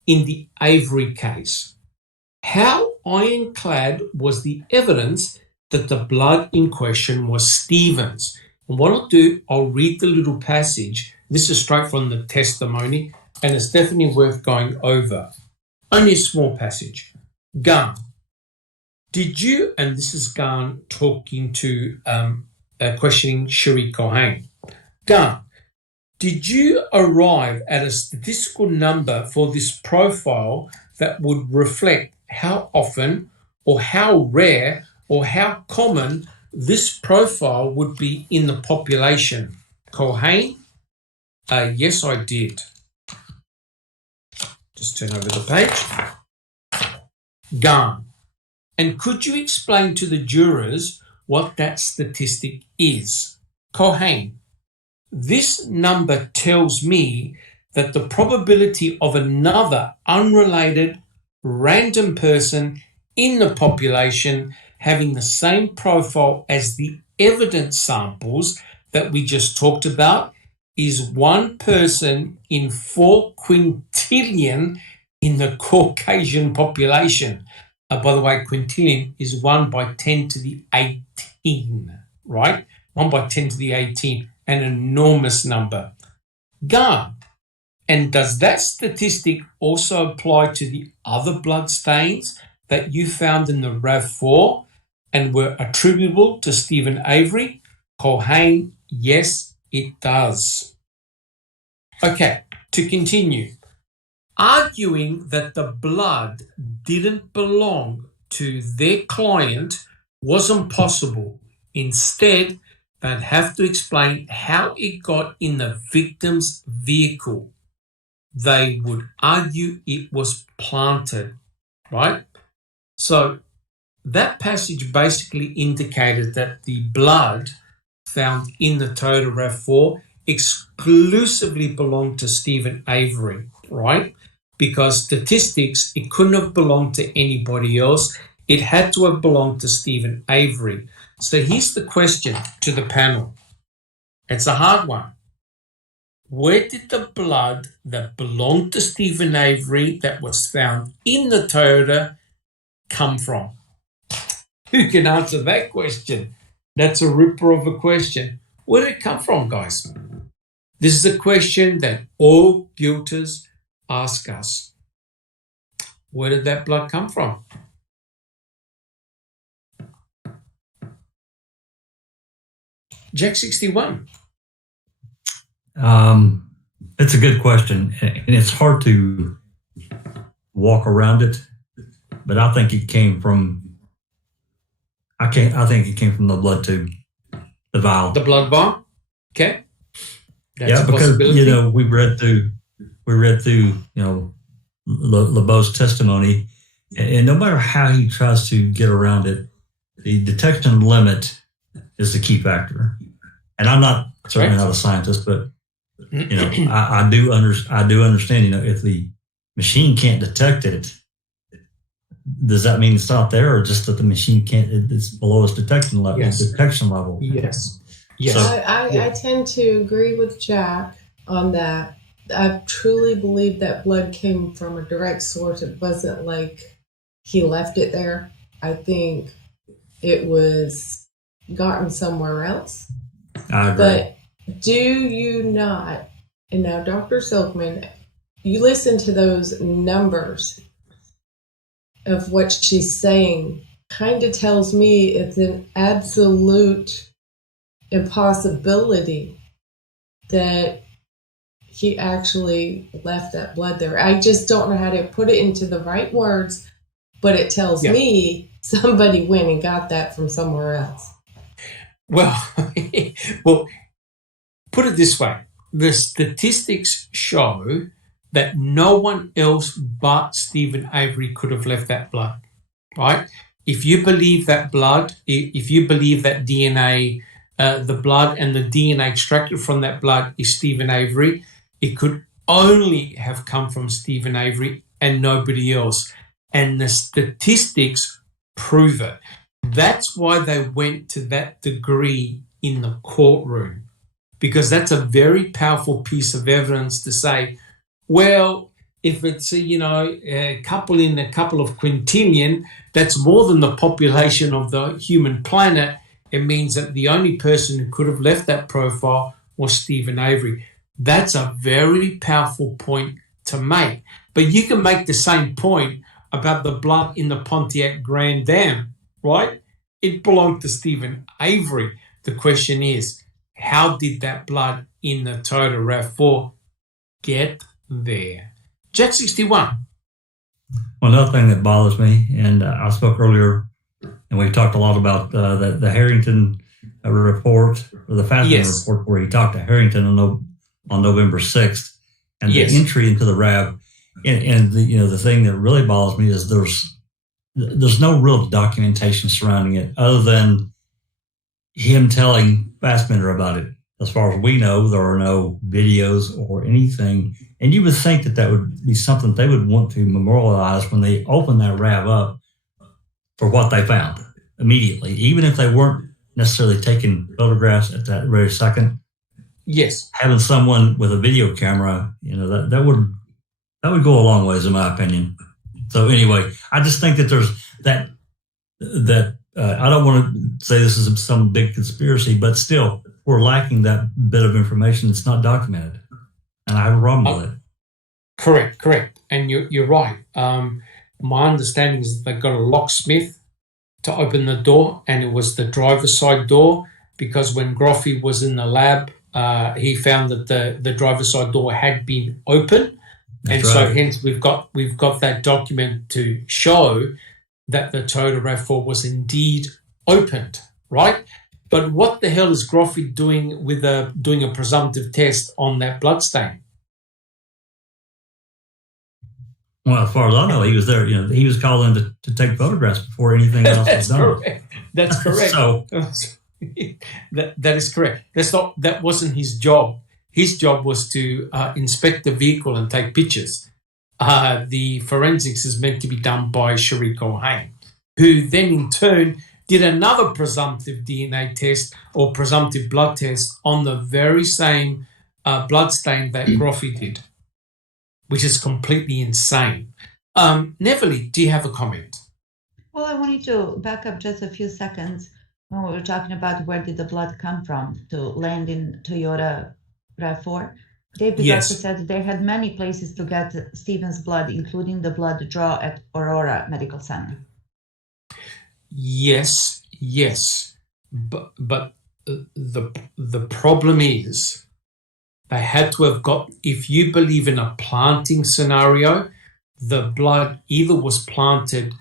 in the Avery case. How ironclad was the evidence that the blood in question was Stephen's?" And what I'll do, I'll read the little passage. This is straight from the testimony, and it's definitely worth going over. Only a small passage. Gahn, did you, and this is Gahn talking to, questioning Cherie Culhane. Gahn, did you arrive at a statistical number for this profile that would reflect how often or how rare or how common this profile would be in the population? Culhane, yes, I did. Just turn over the page. Gahn, and could you explain to the jurors what that statistic is? Culhane, this number tells me that the probability of another unrelated random person in the population having the same profile as the evidence samples that we just talked about is 1 person in 4 quintillion in the Caucasian population. By the way, quintillion is 1 by 10 to the 18, right? 1 by 10 to the 18, an enormous number. Gahn, and does that statistic also apply to the other blood stains that you found in the RAV4 and were attributable to Stephen Avery? Culhane, yes, it does. Okay, to continue. Arguing that the blood didn't belong to their client wasn't possible. Instead, they'd have to explain how it got in the victim's vehicle. They would argue it was planted, right? So that passage basically indicated that the blood found in the Toyota RAV4 exclusively belonged to Stephen Avery, right? Because statistics, it couldn't have belonged to anybody else. It had to have belonged to Stephen Avery. So here's the question to the panel. It's a hard one. Where did the blood that belonged to Stephen Avery that was found in the Toyota come from? Who can answer that question? That's a ripper of a question. Where did it come from, guys? This is a question that all guilters ask us. Where did that blood come from? Jack 61. It's a good question, and it's hard to walk around it. But I think it came from. I think it came from the blood tube, the vial. The blood vial. Okay. That's because we read through LeBeau's testimony, and no matter how he tries to get around it, the detection limit is the key factor. And I'm certainly not a scientist, but I do understand. If the machine can't detect it, does that mean it's not there, or just that the machine can't? It's below its detection level. Yes. Detection level. Yes. Yes. So, I tend to agree with Jack on that. I truly believe that blood came from a direct source. It wasn't like he left it there. I think it was gotten somewhere else. I agree. But do you not, and now Dr. Silkman, you listen to those numbers of what she's saying, kind of tells me it's an absolute impossibility that he actually left that blood there. I just don't know how to put it into the right words, but it tells me somebody went and got that from somewhere else. Well, put it this way. The statistics show that no one else but Stephen Avery could have left that blood, right? If you believe that blood, if you believe that DNA, the blood and the DNA extracted from that blood is Stephen Avery, it could only have come from Stephen Avery and nobody else. And the statistics prove it. That's why they went to that degree in the courtroom, because that's a very powerful piece of evidence to say, well, if it's a couple in a couple of quintillion, that's more than the population of the human planet. It means that the only person who could have left that profile was Stephen Avery. That's a very powerful point to make. But you can make the same point about the blood in the Pontiac Grand Dam, right? It belonged to Stephen Avery. The question is, how did that blood in the Toyota RAV4 get there? Jack 61. Well, another thing that bothers me, and I spoke earlier, and we talked a lot about the Harrington report, or the Fassbender report, where he talked to Harrington on November 6th, and the entry into the RAV. And the thing that really bothers me is there's no real documentation surrounding it other than him telling Fassbender about it. As far as we know, there are no videos or anything. And you would think that would be something they would want to memorialize when they open that RAV up for what they found immediately, even if they weren't necessarily taking photographs at that very second. Yes. Having someone with a video camera, that would go a long ways, in my opinion. So anyway, I just think that there's that I don't want to say this is some big conspiracy, but still, we're lacking that bit of information that's not documented. And I have a problem with it. Correct. And you're right. My understanding is that they've got a locksmith to open the door, and it was the driver's side door, because when Groffy was in the lab, he found that the driver's side door had been open. That's right. So hence we've got that document to show that the Toyota RAV4 was indeed opened, right? But what the hell is Groffy doing with doing a presumptive test on that bloodstain? Well, as far as I know, he was there. He was called in to take photographs before anything else was done. Correct. That's correct. So that is correct. That wasn't his job. His job was to inspect the vehicle and take pictures. The forensics is meant to be done by Shariko Hain, who then in turn did another presumptive DNA test or presumptive blood test on the very same blood stain that Groffy did, which is completely insane. Neville, do you have a comment? Well, I wanted to back up just a few seconds when we were talking about where did the blood come from to land in Toyota RAV4. David Yes. also said they had many places to get Stephen's blood, including the blood draw at Aurora Medical Center. Yes, but the problem is they had to have got, if you believe in a planting scenario, the blood either was planted,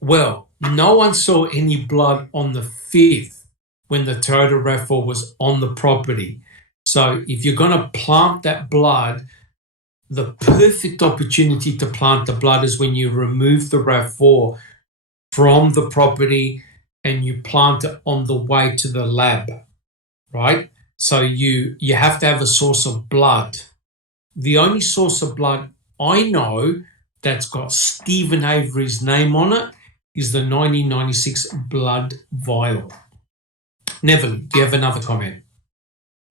well, no one saw any blood on the 5th when the Toyota RAV4 was on the property. So if you're going to plant that blood, the perfect opportunity to plant the blood is when you remove the RAV4 from the property and you plant it on the way to the lab, right? So you have to have a source of blood. The only source of blood I know that's got Stephen Avery's name on it is the 1996 blood vial. Neville, do you have another comment?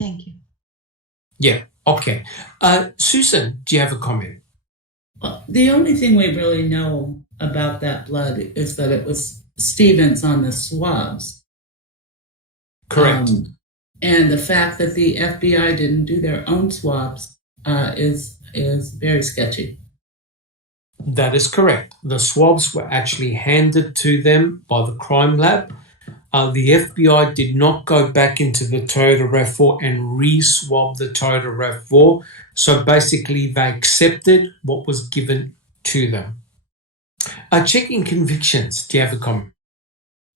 Thank you. Yeah, okay. Susan, do you have a comment? Well, the only thing we really know about that blood is that it was Stephen's on the swabs. Correct. And the fact that the FBI didn't do their own swabs is very sketchy. That is correct. The swabs were actually handed to them by the crime lab. The FBI did not go back into the Toyota RAV4 and re-swab the Toyota RAV4. So basically they accepted what was given to them. Checking convictions. Do you have a comment?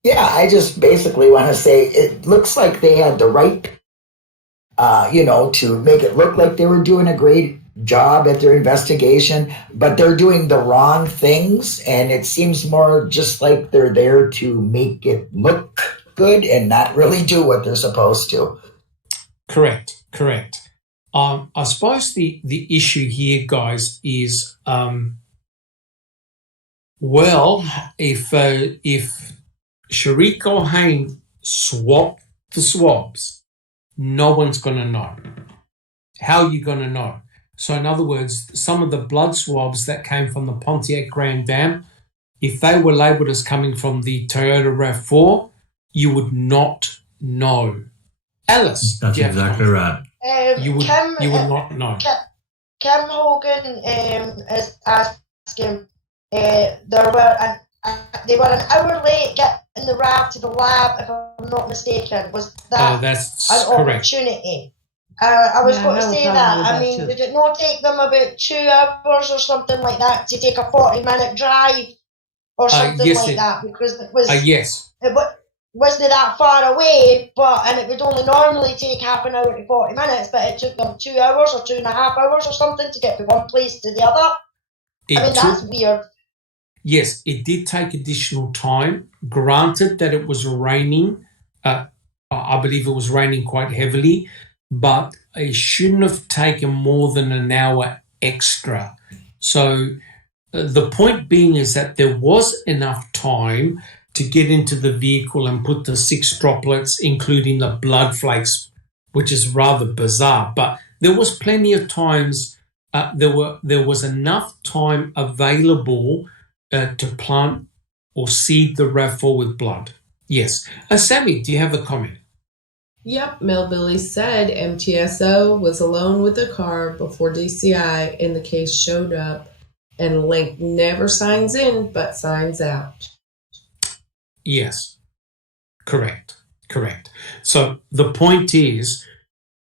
Yeah, I just basically want to say it looks like they had the right, to make it look like they were doing a great job at their investigation, but they're doing the wrong things, and it seems more just like they're there to make it look good and not really do what they're supposed to. Correct. I suppose the issue here, guys, is if Shariko Hain swapped the swabs, no one's going to know. How are you going to know? So in other words, some of the blood swabs that came from the Pontiac Grand Dam, if they were labelled as coming from the Toyota RAV4, you would not know. Alice, that's exactly right. You would not know. Kim Hogan is asking. They were an hour late getting the RAV to the lab, if I'm not mistaken. Was that that's an correct. opportunity? I was Yeah, going to no say problem that. with I that mean, too. did it not take them about 2 hours or something like that to take a 40-minute drive or something yes, like that? Because it was yes. it wasn't that far away, and it would only normally take half an hour to 40 minutes, but it took them 2 hours or 2.5 hours or something to get from one place to the other. That's weird. Yes, it did take additional time. Granted that it was raining, I believe it was raining quite heavily, but it shouldn't have taken more than an hour extra. So the point being is that there was enough time to get into the vehicle and put the 6 droplets, including the blood flakes, which is rather bizarre. But there was plenty of times, there was enough time available to plant or seed the RAV4 with blood. Yes. Sammy, do you have a comment? Yep, Millbilly said MTSO was alone with the car before DCI and the case showed up, and Link never signs in but signs out. Yes, correct. So the point is,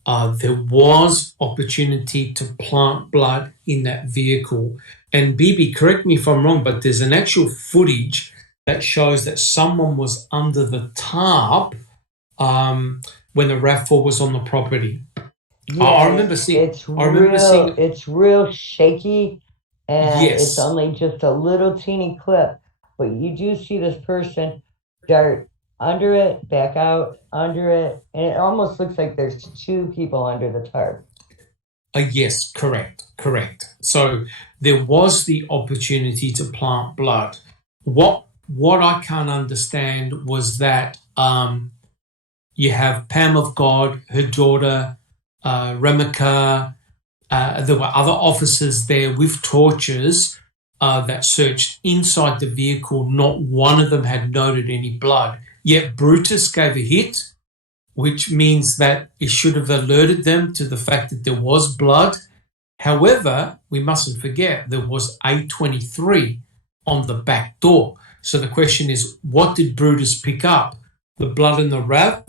there was opportunity to plant blood in that vehicle. And BB, correct me if I'm wrong, but there's an actual footage that shows that someone was under the tarp when the RAV4 was on the property. Yeah, I remember seeing. It's real shaky, and Yes. it's only just a little teeny clip. But you do see this person dart under it, back out, under it, and it almost looks like there's two people under the tarp. Yes, correct. So there was the opportunity to plant blood. What I can't understand was that you have Pam of God, her daughter, Remika. There were other officers there with torches that searched inside the vehicle. Not one of them had noted any blood. Yet Brutus gave a hit, which means that it should have alerted them to the fact that there was blood. However, we mustn't forget there was A23 on the back door. So the question is, what did Brutus pick up? The blood in the RAV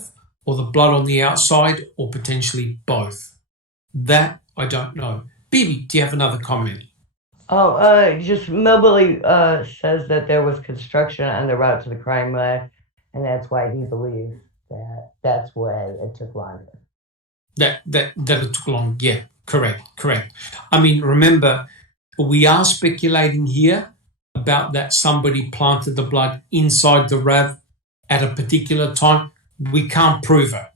or the blood on the outside, or potentially both? That I don't know. Bibi, do you have another comment? Just Millbilly says that there was construction on the route to the crime lab, and that's why he believes that's why it took longer. That it took long. Yeah, correct. I mean, remember, we are speculating here about that somebody planted the blood inside the RAV at a particular time. We can't prove it,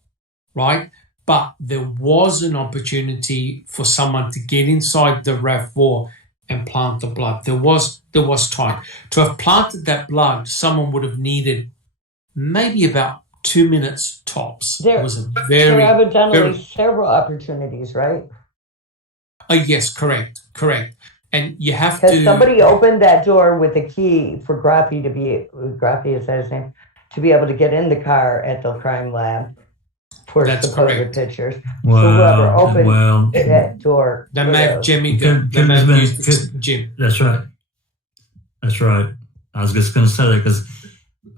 right? But there was an opportunity for someone to get inside the RAV4 and plant the blood. There was time. To have planted that blood, someone would have needed maybe about 2 minutes tops. There was a there have evidently several opportunities, right? Yes, correct. And you have to... Because somebody opened that door with a key for Grappi is that his name, to be able to get in the car at the crime lab for supposed pictures. Well, so whoever opened that door... That may have Jimmy Jim. That's right. I was just going to say that because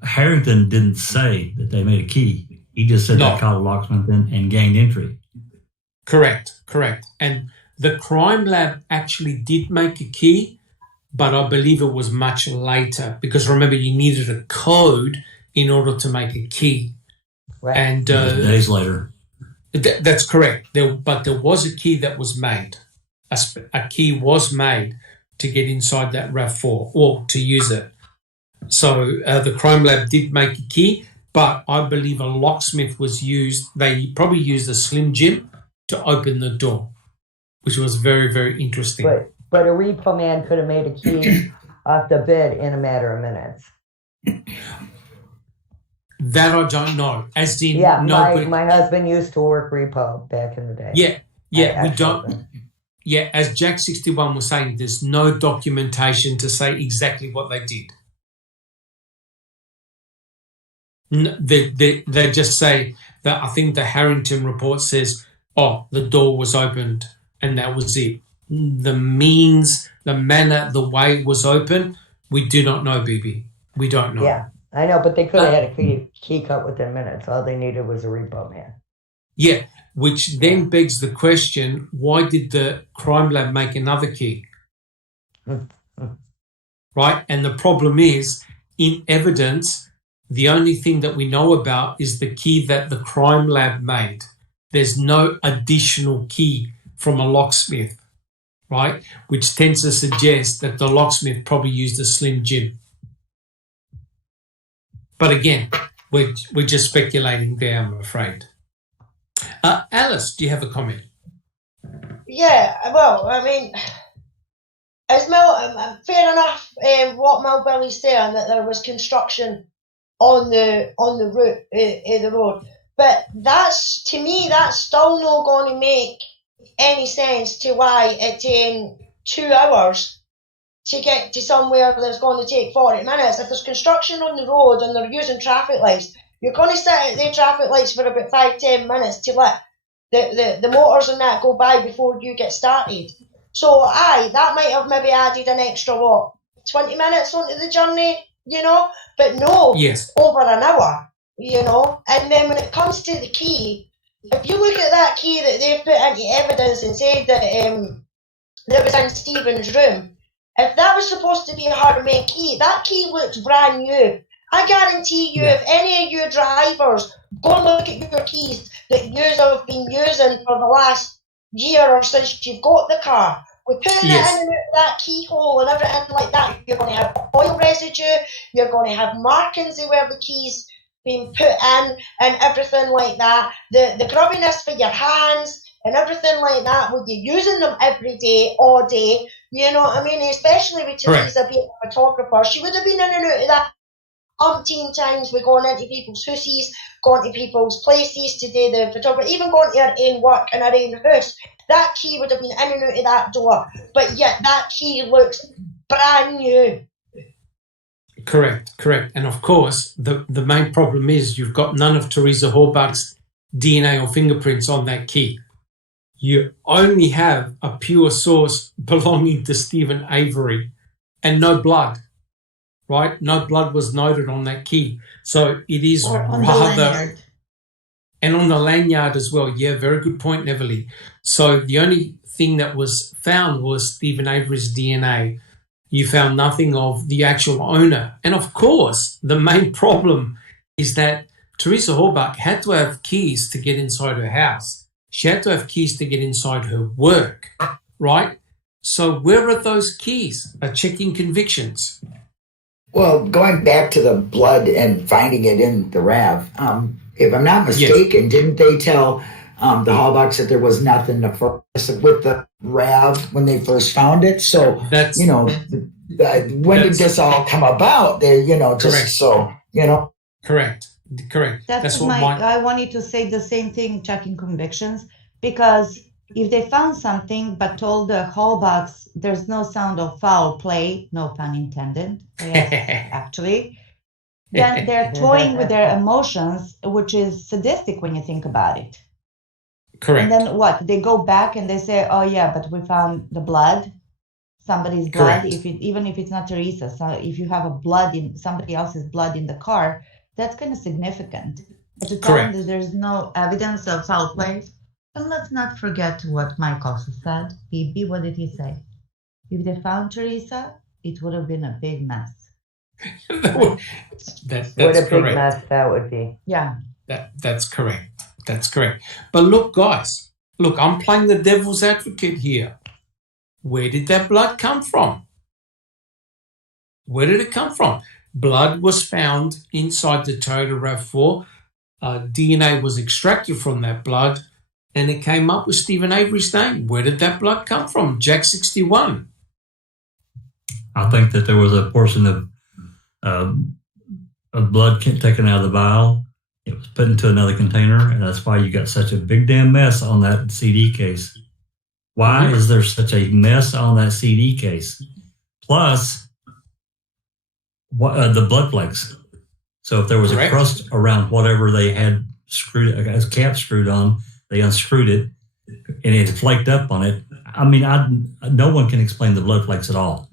Harrington didn't say that they made a key. He just said they called a locksmith and gained entry. Correct. And the crime lab actually did make a key, but I believe it was much later because remember you needed a code in order to make a key. Right. And days later. That's correct. But there was a key that was made. A key was made to get inside that RAV4 or to use it. So the crime lab did make a key, but I believe a locksmith was used. They probably used a Slim Jim to open the door, which was very, very interesting. But a repo man could have made a key off the bed in a matter of minutes. That I don't know. As in, my husband used to work repo back in the day. Yeah, we don't. Yeah, as Jack 61 was saying, there's no documentation to say exactly what they did. They just say that I think the Harrington report says, the door was opened and that was it. The means, the manner, the way it was open, we do not know, BB. We don't know. Yeah, I know, but they could have had a key cut within minutes. All they needed was a repo man. Yeah, which then begs the question, why did the crime lab make another key? Right? And the problem is, in evidence, the only thing that we know about is the key that the crime lab made. There's no additional key from a locksmith, right? Which tends to suggest that the locksmith probably used a Slim Jim. But again, we're just speculating there, I'm afraid. Alice, do you have a comment? Yeah, well, I mean, it's fair enough what Millbilly's saying, that there was construction on the route of the road. But to me, that's still not going to make any sense to why it taking 2 hours to get to somewhere that's going to take 40 minutes. If there's construction on the road and they're using traffic lights, you're going to sit at the traffic lights for about 5-10 minutes to let the motors and that go by before you get started. So that might have maybe added an extra 20 minutes onto the journey. but no, Yes. over an hour, and then when it comes to the key, if you look at that key that they've put into evidence and said that that was in Stephen's room, if that was supposed to be her main key, that key looks brand new. I guarantee you, if any of you drivers go and look at your keys that you have been using for the last year or since you've got the car, we're putting it in and out of that keyhole and everything like that, you're going to have oil residue, you're going to have markings of where the keys been put in and everything like that. The grubbiness for your hands and everything like that, when you're using them every day, all day, you know what I mean? Especially with Teresa being a photographer, she would have been in and out of that umpteen times with going into people's houses, going to people's places to do the photography, even going to her own work in her own house. That key would have been in and out of that door, but yet that key looks brand new. Correct. And of course, the main problem is you've got none of Teresa Horbach's DNA or fingerprints on that key. You only have a pure source belonging to Stephen Avery and no blood, right? No blood was noted on that key. So it is rather... And on the lanyard as well. Yeah, very good point, Neverly. So the only thing that was found was Stephen Avery's DNA. You found nothing of the actual owner. And of course, the main problem is that Teresa Horbach had to have keys to get inside her house. She had to have keys to get inside her work, right? So where are those keys? Checking convictions. Well, going back to the blood and finding it in the RAV, if I'm not mistaken, didn't they tell the Horbachs that there was nothing to with the RAV when they first found it? So, that's, when did this all come about? They, just so, Correct. That's what I wanted to say the same thing, checking convictions, because if they found something but told the Horbachs there's no sound of foul play, no pun intended, actually, then they're toying with their emotions, which is sadistic when you think about it. Correct. And then what? They go back and they say, oh yeah, but we found the blood, somebody's blood, even if it's not Teresa. So if you have somebody else's blood in the car, that's kind of significant. But to tell them that there's no evidence of foul play. And let's not forget what Mike also said. Bibi, what did he say? If they found Teresa, it would have been a big mess. That's what a correct. big mess that would be. Yeah. That's correct. That's correct. But look, guys, I'm playing the devil's advocate here. Where did that blood come from? Where did it come from? Blood was found inside the Toyota RAV4. DNA was extracted from that blood, and it came up with Stephen Avery's name. Where did that blood come from? Jack 61. I think that there was a portion of blood taken out of the vial. It was put into another container, and that's why you got such a big damn mess on that CD case. Why is there such a mess on that CD case? Plus, the blood flakes. So if there was a crust around whatever they had screwed, a cap screwed on, they unscrewed it, and it flaked up on it. I mean, no one can explain the blood flakes at all.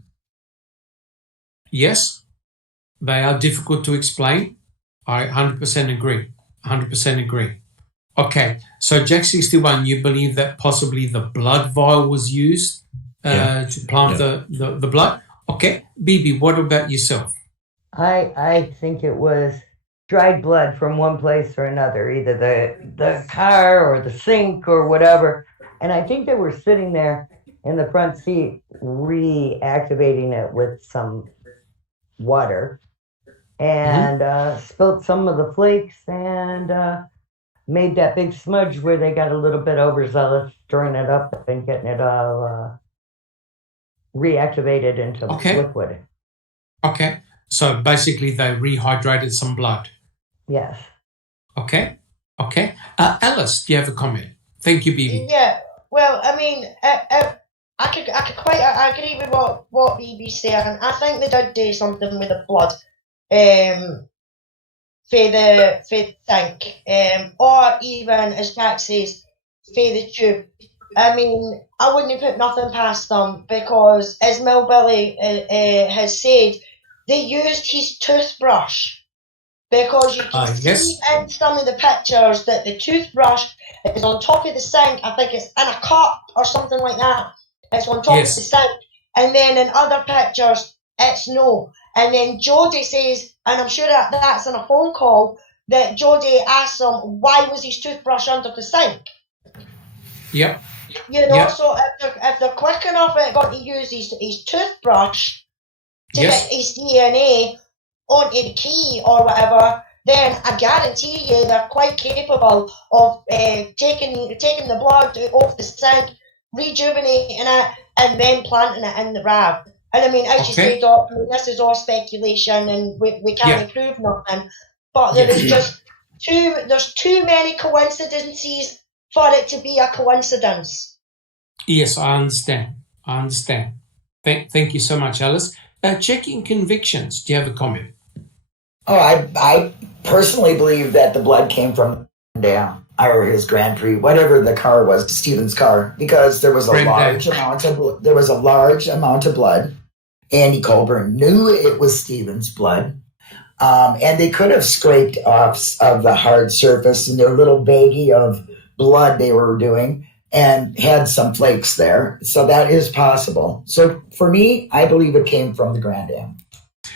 Yes, they are difficult to explain. I 100% agree. 100% agree. Okay, so Jack 61, you believe that possibly the blood vial was used to plant the blood? Okay, Bibi, what about yourself? I think it was dried blood from one place or another, either the car or the sink or whatever. And I think they were sitting there in the front seat reactivating it with some water and spilled some of the flakes and made that big smudge where they got a little bit overzealous stirring it up and getting it all reactivated into liquid. Okay. So basically they rehydrated some blood. Yes. Okay. Alice, do you have a comment? Thank you, Bibi. Yeah. Well, I mean, I could quite agree with what Bibi's saying. I think they did do something with the blood, for the tank, or even as Jack says, for the tube. I mean, I wouldn't put nothing past them because, as Mel Billy has said, they used his toothbrush. Because you can see in some of the pictures that the toothbrush is on top of the sink. I think it's in a cup or something like that. It's on top of the sink. And then in other pictures, it's no. And then Jodie says, and I'm sure that's in a phone call, that Jodie asks him, why was his toothbrush under the sink? Yep. You know, so if they're quick enough at going to use his toothbrush to get his DNA onto the key or whatever, then I guarantee you they're quite capable of taking the blood off the sink, rejuvenating it, and then planting it in the RAV. And I mean, as you say, Doc, I mean, this is all speculation and we can't prove nothing. But there is just there's too many coincidences for it to be a coincidence. Yes, I understand. Thank you so much, Alice. Checking convictions. Do you have a comment? Oh, I personally believe that the blood came from down, or his Grand Prix, whatever the car was, Stephen's car, because there was a large amount of blood. Andy Colburn knew it was Stephen's blood, and they could have scraped off of the hard surface in their little baggie of blood they were doing and had some flakes there. So that is possible. So for me, I believe it came from the Grand Am.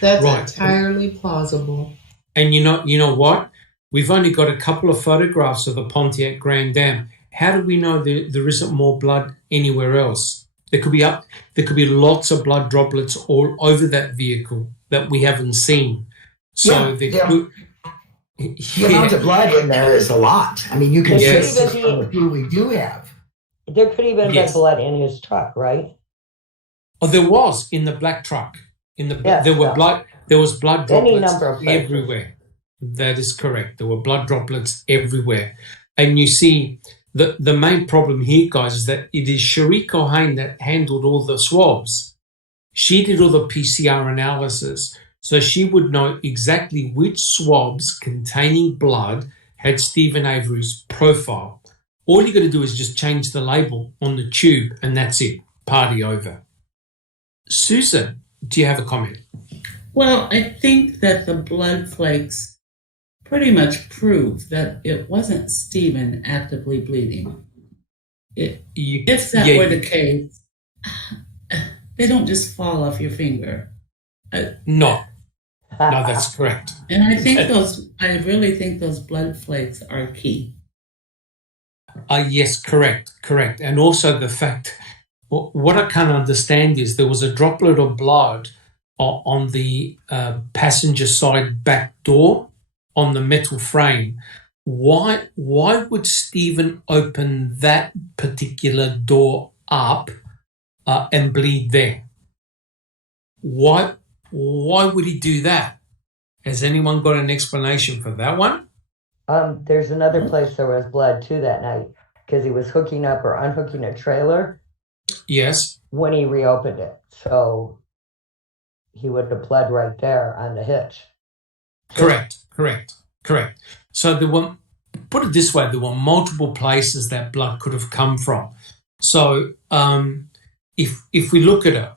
That's entirely plausible. And you know what? We've only got a couple of photographs of the Pontiac Grand Am. How do we know there isn't more blood anywhere else? There could be lots of blood droplets all over that vehicle that we haven't seen. So the amount of blood in there is a lot. I mean, you can see who we do have. There could even be blood in his truck, right? Oh, there was in the black truck. There was blood droplets everywhere. That is correct. There were blood droplets everywhere. And you see, the main problem here, guys, is that it is Cherie Cohen that handled all the swabs. She did all the PCR analysis, so she would know exactly which swabs containing blood had Stephen Avery's profile. All you got to do is just change the label on the tube, and that's it. Party over. Susan, do you have a comment? Well, I think that the blood flakes pretty much prove that it wasn't Stephen actively bleeding. If that were the case, they don't just fall off your finger. No, that's correct. And I really think those blood flakes are key. Yes, correct. And also the fact, what I can't understand is there was a droplet of blood on the passenger side back door on the metal frame. Why would Stephen open that particular door up and bleed there? Why would he do that? Has anyone got an explanation for that one? There's another place there was blood too that night because he was hooking up or unhooking a trailer. Yes. When he reopened it. So he would have bled right there on the hitch. Correct. So put it this way, there were multiple places that blood could have come from. So if we look at it,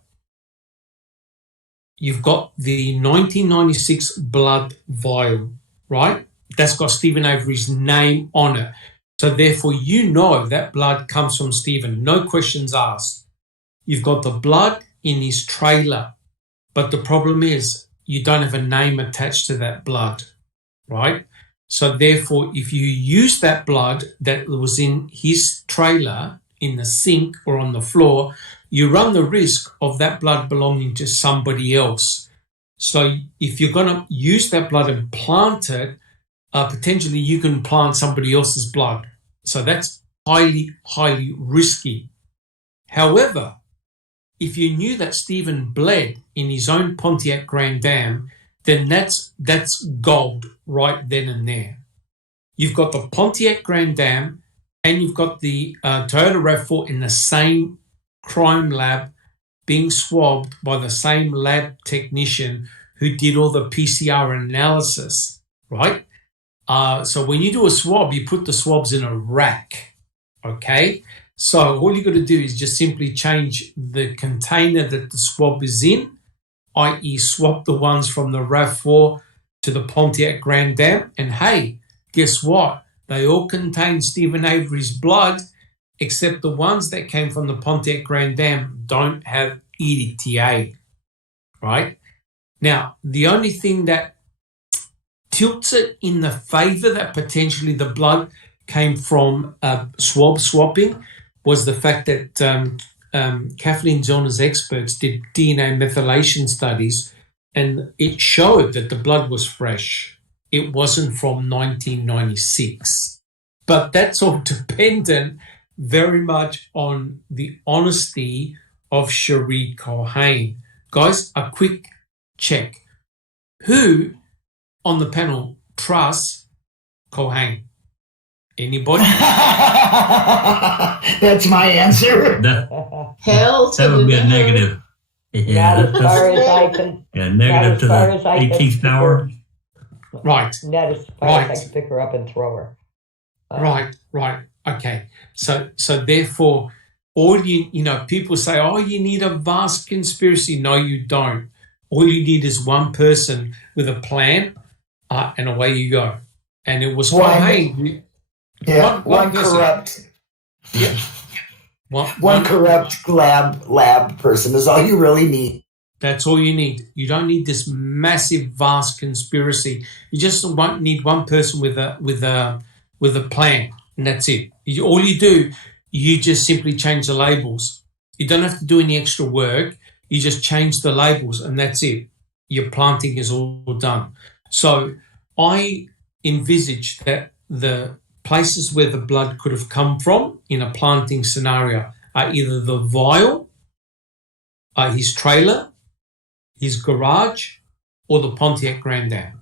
you've got the 1996 blood vial, right? That's got Stephen Avery's name on it. So therefore, you know that blood comes from Stephen. No questions asked. You've got the blood in his trailer. But the problem is you don't have a name attached to that blood, right? So therefore, if you use that blood that was in his trailer, in the sink or on the floor, you run the risk of that blood belonging to somebody else. So if you're going to use that blood and plant it, potentially you can plant somebody else's blood. So that's highly, highly risky. However, if you knew that Stephen bled in his own Pontiac Grand Am, then that's gold right then and there. You've got the Pontiac Grand Am and you've got the Toyota RAV4 in the same crime lab being swabbed by the same lab technician who did all the PCR analysis, right? So when you do a swab, you put the swabs in a rack, okay? So all you got to do is just simply change the container that the swab is in i.e. swap the ones from the RAV4 to the Pontiac Grand Dam, and hey, guess what? They all contain Stephen Avery's blood, except the ones that came from the Pontiac Grand Dam don't have EDTA, right? Now, the only thing that tilts it in the favor that potentially the blood came from swapping was the fact that Kathleen Zellner's experts did DNA methylation studies, and it showed that the blood was fresh. It wasn't from 1996. But that's all dependent very much on the honesty of Cherie Culhane. Guys, a quick check. Who on the panel trusts Culhane? Anybody? That's my answer. Hell to That would be a no. negative. Yeah, Not as far as I can. negative to as the I can 18th power. Right. Not as far as I can pick her up and throw her. Right. Okay. So therefore, all people say, oh, you need a vast conspiracy. No, you don't. All you need is one person with a plan, and away you go. And it was Culhane. Yeah, one corrupt. Yeah. One corrupt lab person is all you really need. That's all you need. You don't need this massive, vast conspiracy. You just need one person with a plan, and that's it. All you do, you just simply change the labels. You don't have to do any extra work. You just change the labels, and that's it. Your planting is all done. So I envisage that the places where the blood could have come from in a planting scenario are either the vial, his trailer, his garage, or the Pontiac Grand Dam.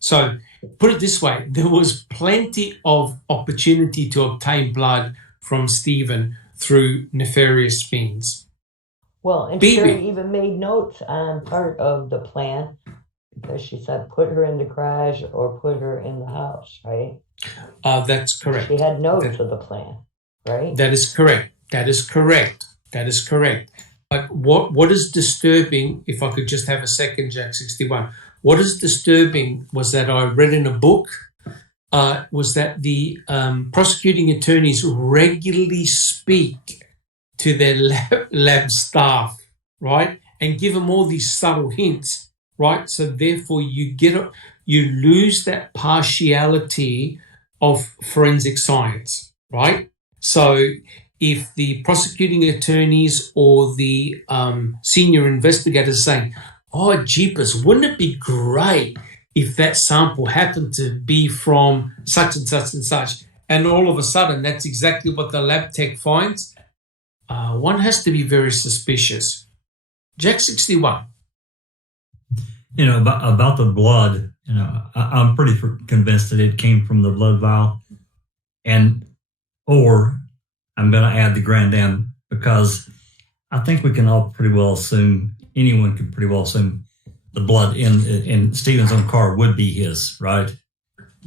So put it this way, there was plenty of opportunity to obtain blood from Stephen through nefarious means. Well, and Sherry even made notes on part of the plan because she said put her in the garage or put her in the house, right? That's correct. She had notes of the plan, right? That is correct. But what is disturbing, if I could just have a second, Jack 61, what is disturbing was that I read in a book, was that the prosecuting attorneys regularly speak to their lab staff, right? And give them all these subtle hints, right? So therefore you lose that partiality of forensic science, right? So if the prosecuting attorneys or the senior investigators are saying, oh, jeepers, wouldn't it be great if that sample happened to be from such and such and such, and all of a sudden that's exactly what the lab tech finds, one has to be very suspicious. Jack 61. About the blood, I'm pretty convinced that it came from the blood vial, or I'm going to add the Grand Dam because I think we can all pretty well assume, anyone can pretty well assume the blood in Stephen's own car would be his, right?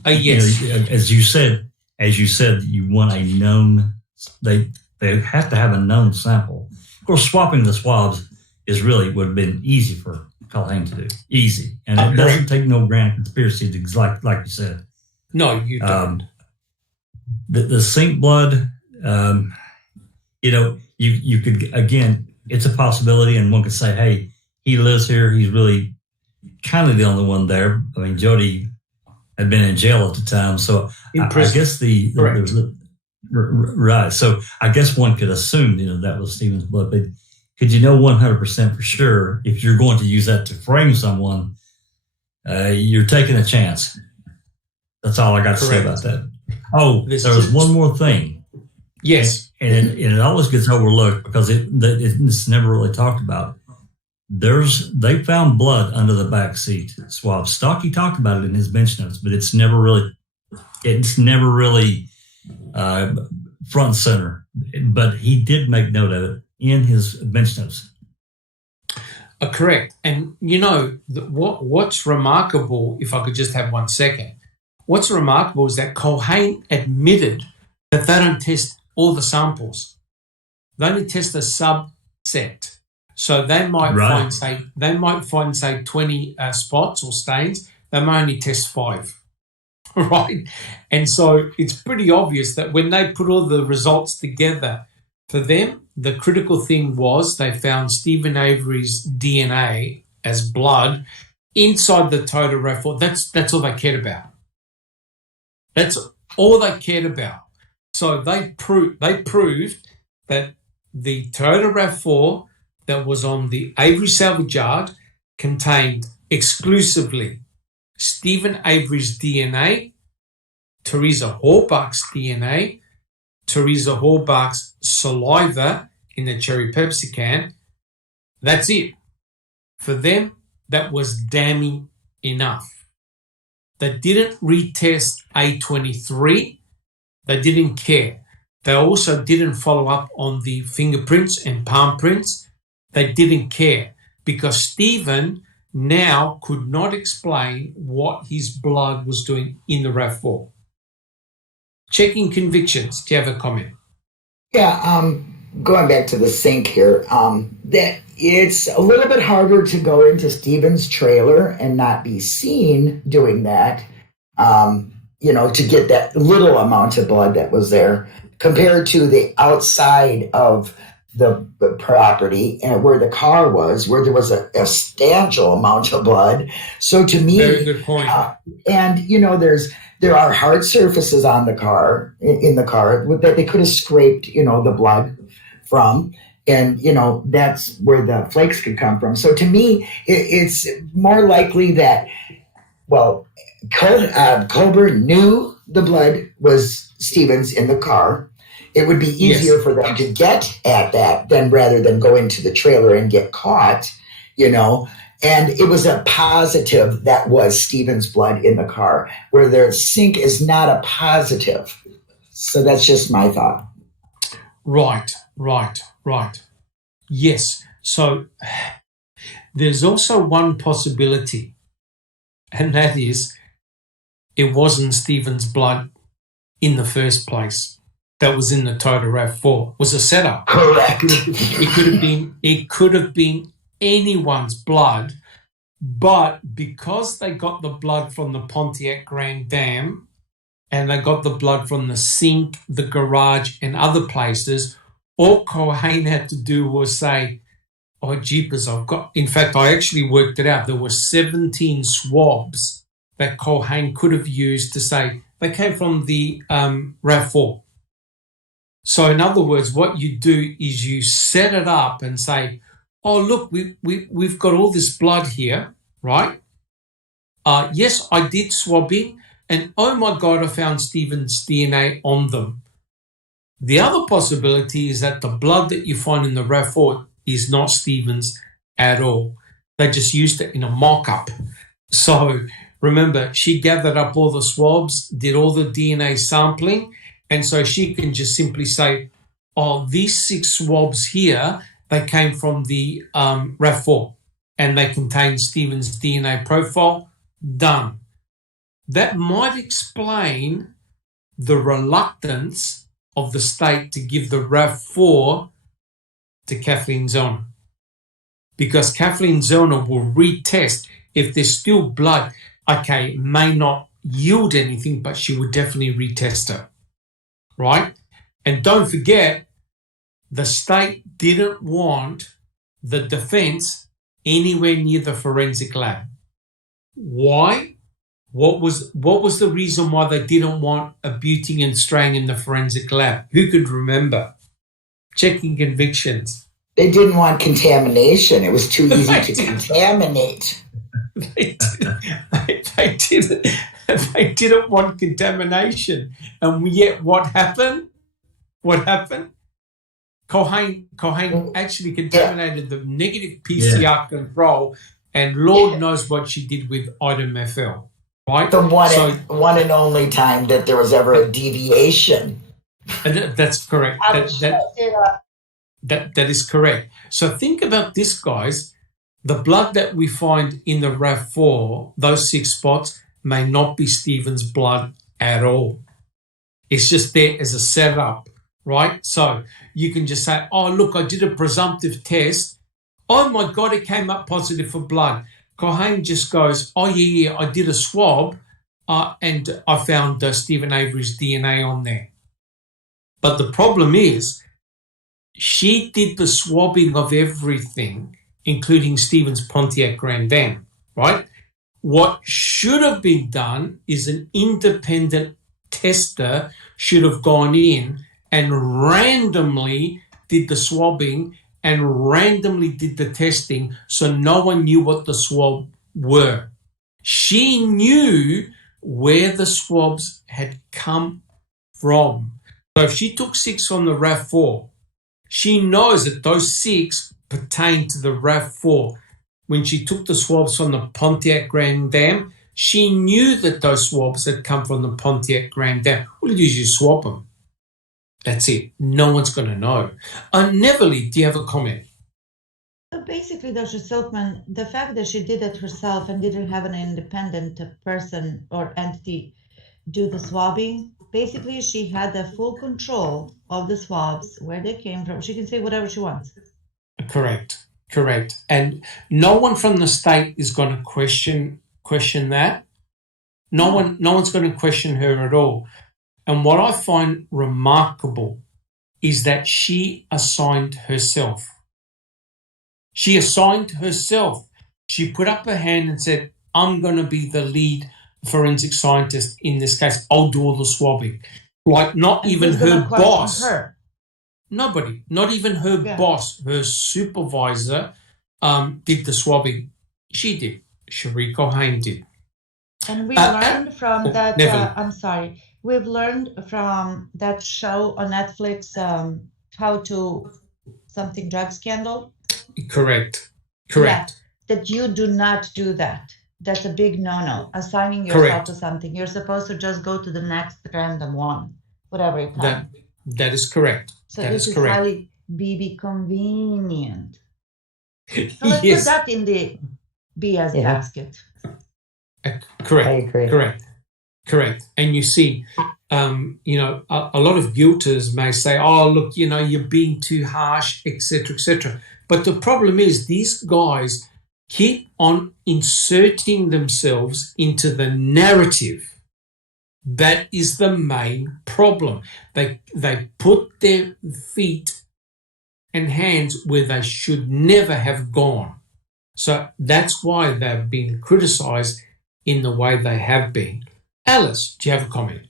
Yes. As you said, you want a known. They have to have a known sample. Of course, swapping the swabs would have been easy for Culhane to do, easy, and it doesn't take no grand conspiracy to like you said. No, you don't. The sink blood. You could, again, it's a possibility, and one could say, hey, he lives here. He's really kind of the only one there. I mean, Jody had been in jail at the time, so I guess right. So I guess one could assume, that was Stephen's blood, but could 100% for sure if you're going to use that to frame someone, you're taking a chance. That's all I got to say about that. Oh, there was one more thing. Yes. And it always gets overlooked because it's never really talked about. They found blood under the back seat swab. Stocky talked about it in his bench notes, but it's never really front and center. But he did make note of it in his bench notes. Correct. And what's remarkable, if I could just have 1 second, what's remarkable is that Culhane admitted that they don't test all the samples. They only test a subset. So they might find say 20 spots or stains. They may only test 5, right? And so it's pretty obvious that when they put all the results together, for them, the critical thing was they found Stephen Avery's DNA as blood inside the total RAV4. That's all they cared about. That's all they cared about. So they proved that the total RAV4 that was on the Avery salvage yard contained exclusively Stephen Avery's DNA, Teresa Horbach's DNA, Teresa Horbach's saliva in the cherry Pepsi can. That's it. For them, that was damning enough. They didn't retest A23. They didn't care. They also didn't follow up on the fingerprints and palm prints. They didn't care because Stephen now could not explain what his blood was doing in the RAV4. Checking convictions. Do you have a comment? Yeah, going back to the sink here, that it's a little bit harder to go into Stephen's trailer and not be seen doing that, to get that little amount of blood that was there compared to the outside of the property and where the car was, where there was a substantial amount of blood. So to me, very good point. There are hard surfaces on the car, in the car, that they could have scraped, the blood from. And, that's where the flakes could come from. So to me, it's more likely that, Colbert knew the blood was Stephen's in the car. It would be easier for them to get at that rather than go into the trailer and get caught, And it was a positive that was Stephen's blood in the car, where the sink is not a positive. So that's just my thought. Right. Yes. So there's also one possibility, and that is it wasn't Stephen's blood in the first place that was in the total RAV4. It was a setup. Correct. It could have been anyone's blood, but because they got the blood from the Pontiac Grand Dam and they got the blood from the sink, the garage, and other places, all Cohen had to do was say, oh, jeepers, in fact, I actually worked it out. There were 17 swabs that Cohen could have used to say they came from the RAV4. So in other words, what you do is you set it up and say, oh, look, we've got all this blood here, right? Yes, I did swabbing, and oh my God, I found Stephen's DNA on them. The other possibility is that the blood that you find in the RAV4 is not Stephen's at all. They just used it in a mock-up. So remember, she gathered up all the swabs, did all the DNA sampling, and so she can just simply say, oh, these 6 swabs here, they came from the RAV4 and they contain Stephen's DNA profile. Done. That might explain the reluctance of the state to give the RAV4 to Kathleen Zellner, because Kathleen Zellner will retest if there's still blood. Okay, it may not yield anything, but she would definitely retest it. Right? And don't forget, the state didn't want the defense anywhere near the forensic lab. Why? What was the reason why they didn't want a Buting and Strang in the forensic lab? Who could remember? Checking convictions. They didn't want contamination. It was too easy to contaminate. They didn't want contamination. And yet what happened? Cohen actually contaminated the negative PCR control, and Lord knows what she did with item FL. Right? The one and only time that there was ever a deviation. And that's correct. That is correct. So think about this, guys. The blood that we find in the RAV4, those 6 spots, may not be Stephen's blood at all. It's just there as a setup, right? So you can just say, oh, look, I did a presumptive test. oh my God, it came up positive for blood. Colleen just goes, oh yeah, I did a swab and I found Stephen Avery's DNA on there. But the problem is, she did the swabbing of everything, including Stephen's Pontiac Grand Am, right? What should have been done is an independent tester should have gone in and randomly did the swabbing and randomly did the testing so no one knew what the swab were. She knew where the swabs had come from. So if she took 6 from the RAV4, she knows that those 6 pertain to the RAV4. When she took the swabs from the Pontiac Grand Am, she knew that those swabs had come from the Pontiac Grand Am. All you do is you swab them. That's it. No one's going to know. Neverly, do you have a comment? So basically, Dr. Silkman, the fact that she did it herself and didn't have an independent person or entity do the swabbing, basically she had the full control of the swabs, where they came from. She can say whatever she wants. Correct. And no one from the state is going to question that. No one's going to question her at all. And what I find remarkable is that she assigned herself. She put up her hand and said, I'm going to be the lead forensic scientist in this case. I'll do all the swabbing. Like not and even her boss. Her? Nobody, not even her boss, her supervisor did the swabbing. She did. Cherie Colleen did. And we learned from that, we've learned from that show on Netflix, How to Something Drug Scandal. Correct. Yeah, that you do not do that. That's a big no-no. Assigning yourself to something. You're supposed to just go to the next random one, whatever it comes. That is correct. So this is highly BB convenient. So let's put that in the BS basket. Correct. I agree. Correct. And you see, a lot of guilters may say, oh, look, you're being too harsh, etc., etc. But the problem is these guys keep on inserting themselves into the narrative. That is the main problem. They put their feet and hands where they should never have gone. So that's why they've been criticised in the way they have been. Alice, do you have a comment?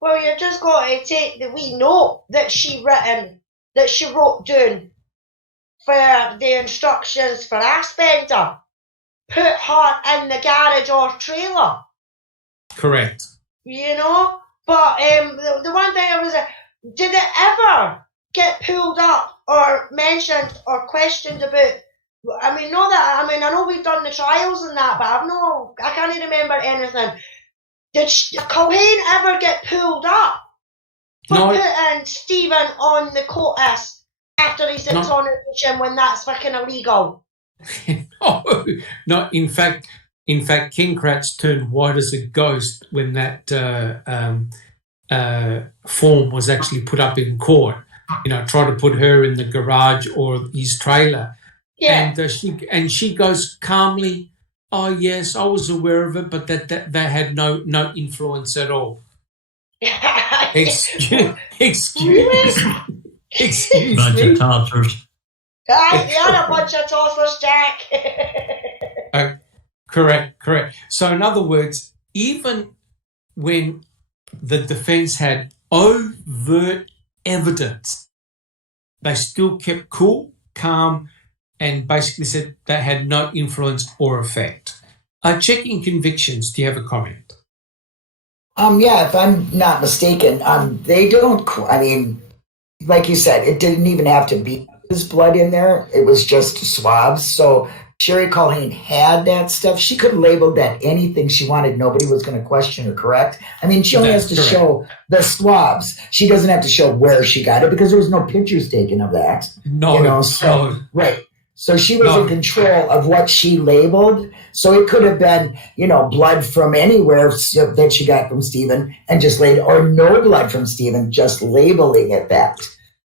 Well, you just got to take the wee note that she wrote down for the instructions for Aspender. Put her in the garage or trailer. Correct. But the one thing I was, did it ever get pulled up or mentioned or questioned about? I know we've done the trials and that, but I can't remember anything. Did Colleen ever get pulled up for putting Stephen on the Codis after his exoneration when that's fucking illegal? No. In fact, King Kratz turned white as a ghost when that form was actually put up in court. Try to put her in the garage or his trailer. Yeah. And she goes calmly, oh, yes, I was aware of it, but that they had no influence at all. Excuse me. Bunch of tossers. You're a bunch of tossers, Jack. Correct. So in other words, even when the defense had overt evidence, they still kept cool, calm, and basically said they had no influence or effect. Checking convictions, do you have a comment? If I'm not mistaken, they don't, like you said, it didn't even have to be his blood in there. It was just swabs. So Cherie Colleen had that stuff. She could have labeled that anything she wanted. Nobody was going to question her, correct? She only has to show the swabs. She doesn't have to show where she got it because there was no pictures taken of that. No. Right. So she was in control of what she labeled. So it could have been, blood from anywhere that she got from Stephen and just or no blood from Stephen, just labeling it that.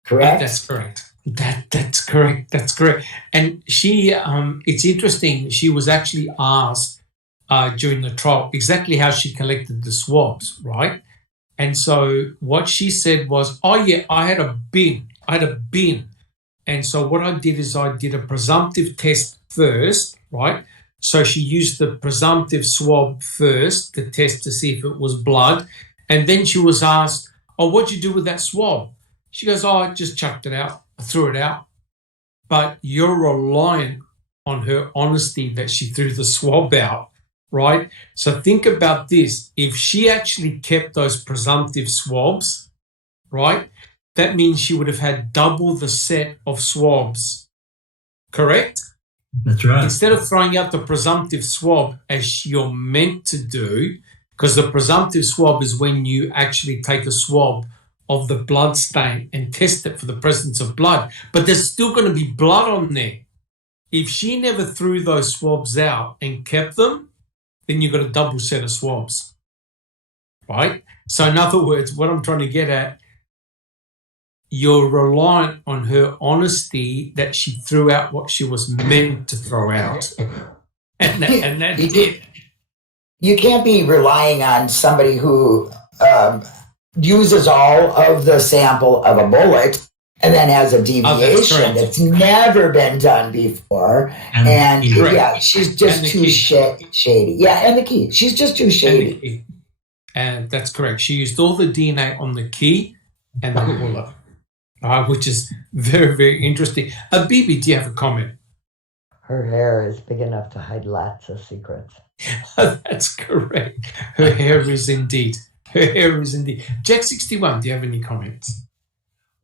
Correct? That's correct. That's correct. That's correct. And she, it's interesting. She was actually asked during the trial exactly how she collected the swabs, right? And so what she said was, "Oh yeah, I had a bin. And so what I did is I did a presumptive test first, right? So she used the presumptive swab first to test to see if it was blood, and then she was asked, "Oh, what'd you do with that swab?" She goes, "Oh, I just chucked it out. I threw it out." But you're reliant on her honesty that she threw the swab out, right? So think about this. If she actually kept those presumptive swabs, right, that means she would have had double the set of swabs, correct? That's right. Instead of throwing out the presumptive swab as you're meant to do, because the presumptive swab is when you actually take a swab of the blood stain and test it for the presence of blood, but there's still going to be blood on there. If she never threw those swabs out and kept them, then you've got a double set of swabs, right? So in other words, what I'm trying to get at, you're reliant on her honesty that she threw out what she was meant to throw out. And that's it. You can't be relying on somebody who uses all of the sample of a bullet and then has a deviation that's never been done before. And yeah, she's just too shady. Yeah, and the key. She's just too shady. And that's correct. She used all the DNA on the key and the bullet. Which is very, very interesting. Bibi, do you have a comment? Her hair is big enough to hide lots of secrets. That's correct. Her hair is indeed. Jack 61, do you have any comments?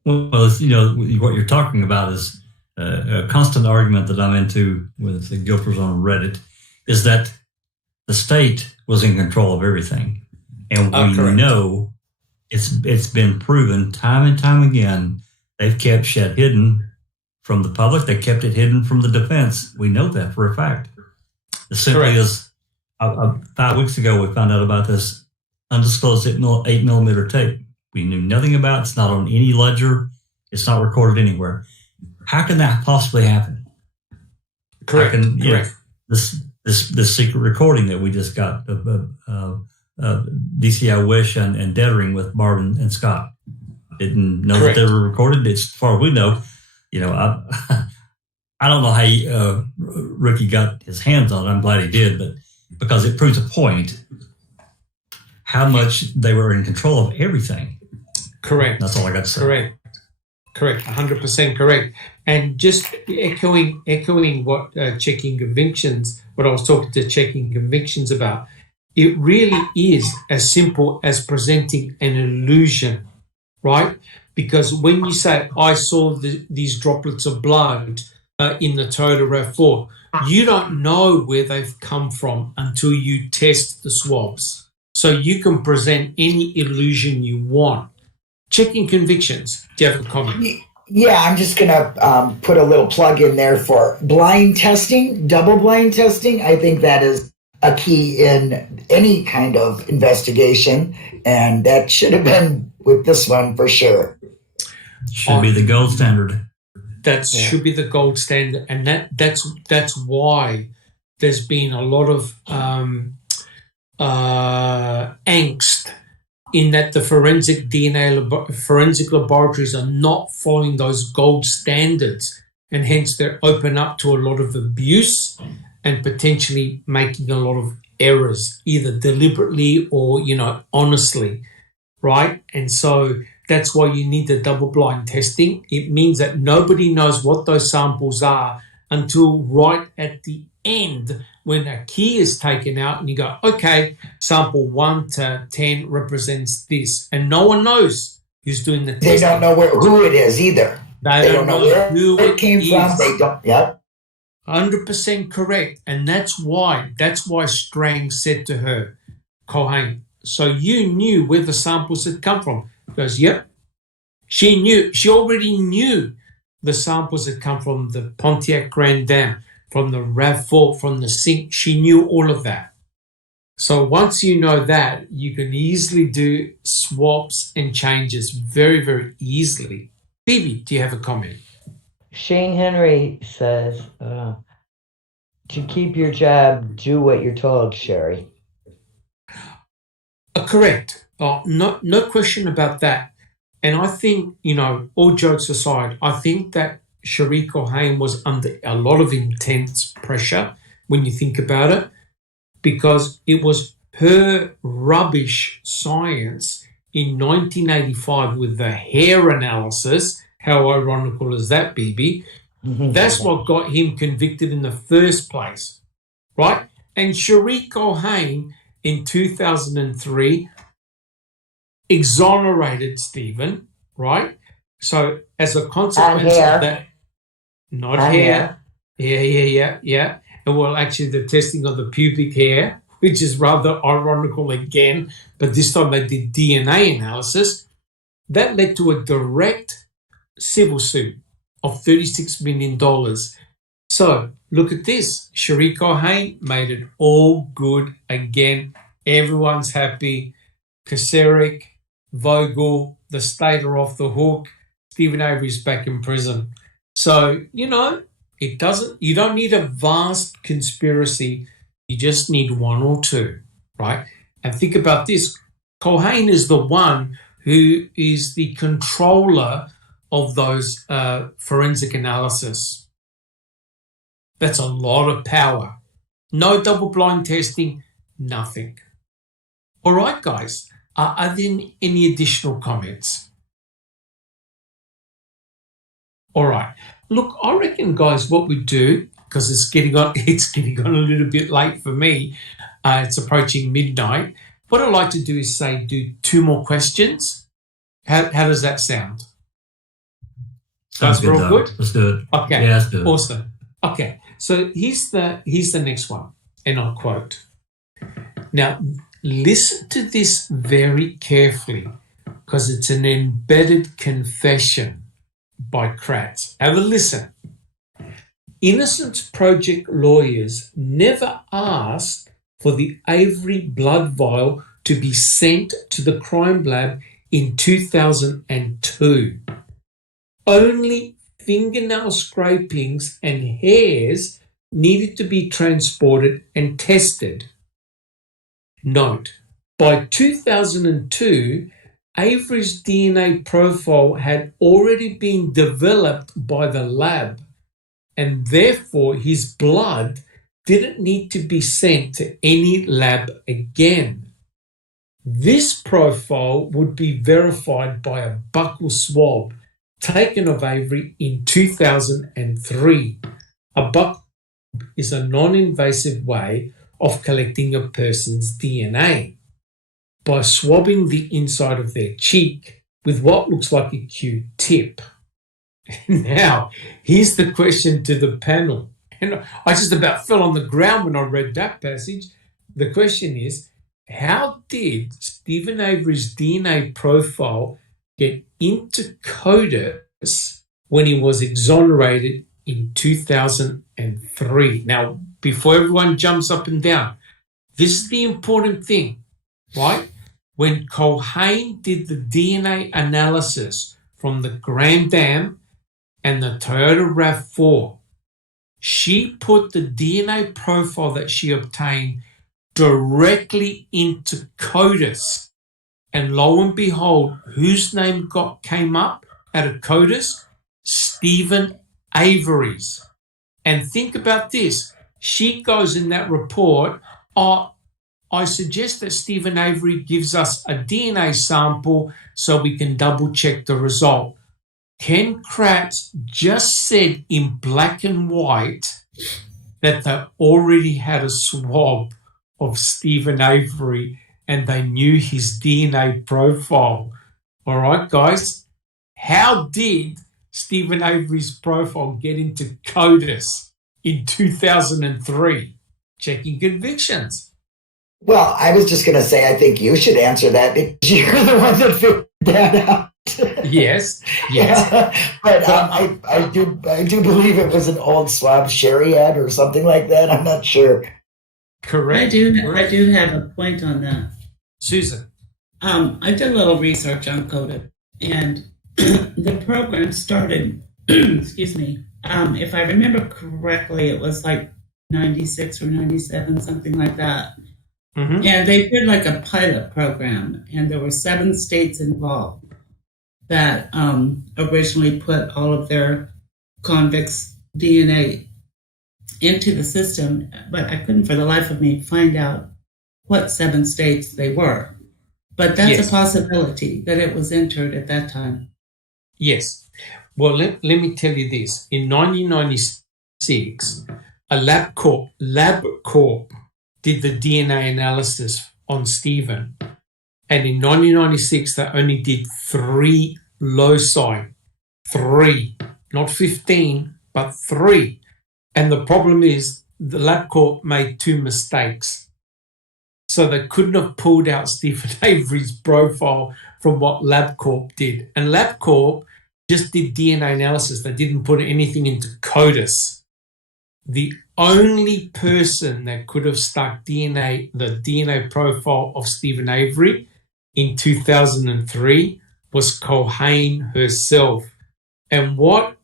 Well, what you're talking about is a constant argument that I'm into with the Guilfors on Reddit, is that the state was in control of everything. And we know it's been proven time and time again. They've kept shit hidden from the public. They kept it hidden from the defense. We know that for a fact. It simply is, 5 weeks ago, we found out about this undisclosed 8 millimeter tape. We knew nothing about it. It's not on any ledger. It's not recorded anywhere. How can that possibly happen? Correct. This secret recording that we just got of DCI Wish and Dettering with Marvin and Scott. Didn't know that they were recorded. As far as we know, I don't know how Ricky got his hands on it. I'm glad he did, but because it proves a point how much they were in control of everything. Correct. That's all I got to say. Correct. 100% correct. And just echoing what checking convictions, what I was talking to checking convictions about, it really is as simple as presenting an illusion, right? Because when you say, I saw these droplets of blood in the Toyota RAV4, you don't know where they've come from until you test the swabs. So you can present any illusion you want. Checking convictions. Do you have a comment? Yeah, I'm just going to put a little plug in there for blind testing, double blind testing. I think that is a key in any kind of investigation, and that should have been with this one for sure. Should be the gold standard. That should be the gold standard, and that's why there's been a lot of angst in that the forensic laboratories are not following those gold standards, and hence they're open up to a lot of abuse and potentially making a lot of errors, either deliberately or, honestly, right? And so that's why you need the double-blind testing. It means that nobody knows what those samples are until right at the end when a key is taken out and you go, okay, sample 1 to 10 represents this. And no one knows who's doing the testing. They don't know who it is either. They don't know who it came from. They don't. Yep. 100% correct. And that's why Strang said to her, Cohen, so you knew where the samples had come from? He goes, yep. She already knew the samples had come from the Pontiac Grand Dam, from the RAV4, from the sink. She knew all of that. So once you know that, you can easily do swaps and changes very, very easily. Phoebe, do you have a comment? Shane Henry says, to keep your job, do what you're told, Sherry. Correct. No question about that. And I think, all jokes aside, I think that Cherie Cohen was under a lot of intense pressure when you think about it, because it was her rubbish science in 1985 with the hair analysis. How ironical is that, BB? That's what got him convicted in the first place, right? And Cherie Cohen in 2003 exonerated Stephen, right? So as a consequence of that, not hair. Yeah. And well, actually the testing of the pubic hair, which is rather ironical again, but this time they did DNA analysis. That led to a direct civil suit of $36 million. So look at this. Cherie Cohen made it all good again. Everyone's happy. Kacerik, Vogel, the state are off the hook. Stephen Avery's back in prison. So, you don't need a vast conspiracy. You just need one or two, right? And think about this. Cohen is the one who is the controller of those forensic analysis. That's a lot of power. No double-blind testing, nothing. All right, guys. Are there any additional comments? All right. Look, I reckon, guys, what we do, because it's getting on a little bit late for me. It's approaching midnight. What I'd like to do is do 2 more questions. How does that sound? Sounds good. All good? Let's do it. Okay. Yeah, let's do it. Awesome. Okay. So here's the next one, and I'll quote. Now, listen to this very carefully, because it's an embedded confession by Kratz. Have a listen. Innocence Project lawyers never asked for the Avery blood vial to be sent to the crime lab in 2002. Only fingernail scrapings and hairs needed to be transported and tested. Note, by 2002, Avery's DNA profile had already been developed by the lab, and therefore his blood didn't need to be sent to any lab again. This profile would be verified by a buccal swab taken of Avery in 2003. A buccal is a non-invasive way of collecting a person's DNA by swabbing the inside of their cheek with what looks like a Q-tip. Now, here's the question to the panel. And I just about fell on the ground when I read that passage. The question is, how did Stephen Avery's DNA profile get into Codis when he was exonerated in 2003? Now, before everyone jumps up and down, this is the important thing, right? When Cohen did the DNA analysis from the Grand Am and the Toyota RAV4, she put the DNA profile that she obtained directly into Codis. And lo and behold, whose name came up out of Codis? Stephen Avery's. And think about this. She goes in that report, I suggest that Stephen Avery gives us a DNA sample so we can double check the result. Ken Kratz just said in black and white that they already had a swab of Stephen Avery and they knew his DNA profile. All right, guys, how did Stephen Avery's profile get into Codis in 2003? Checking convictions. Well, I was just going to say, I think you should answer that because you're the one that figured that out. Yes. But I do believe it was an old swab Sherry had or something like that. I'm not sure. Correct. I do have a point on that. Susan. I did a little research on Codis, and the program started excuse me, if I remember correctly, it was like 96 or 97, something like that. Mm-hmm. And they did like a pilot program, and there were 7 states involved that originally put all of their convicts' DNA into the system, but I couldn't for the life of me find out what 7 states they were. But that's a possibility that it was entered at that time. Yes. Well, let me tell you this. In 1996, a LabCorp did the DNA analysis on Stephen. And in 1996, they only did 3 loci. 3. Not 15, but 3. And the problem is the LabCorp made 2 mistakes. So they couldn't have pulled out Stephen Avery's profile from what LabCorp did. And LabCorp just did DNA analysis. They didn't put anything into Codis. The only person that could have stuck the DNA profile of Stephen Avery in 2003 was Culhane herself. And what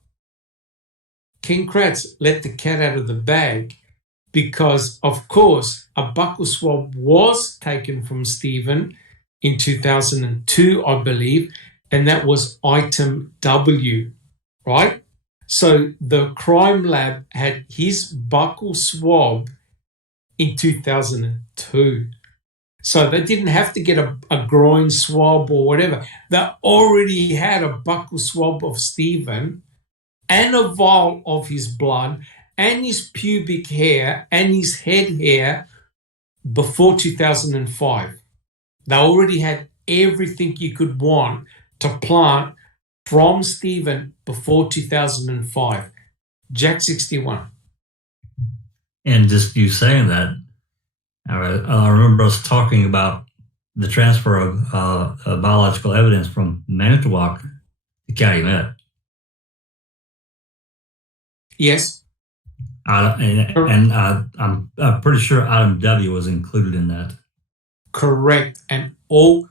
Ken Kratz let the cat out of the bag, because, of course, a buccal swab was taken from Stephen in 2002, I believe, and that was item W, right? So the crime lab had his buccal swab in 2002. So they didn't have to get a groin swab or whatever. They already had a buccal swab of Stephen and a vial of his blood and his pubic hair and his head hair before 2005. They already had everything you could want to plant from Stephen before 2005. Jack 61. And just you saying that, I remember us talking about the transfer of biological evidence from Manitowoc to Calumet. Yes. And I'm pretty sure item W was included in that. Correct. And all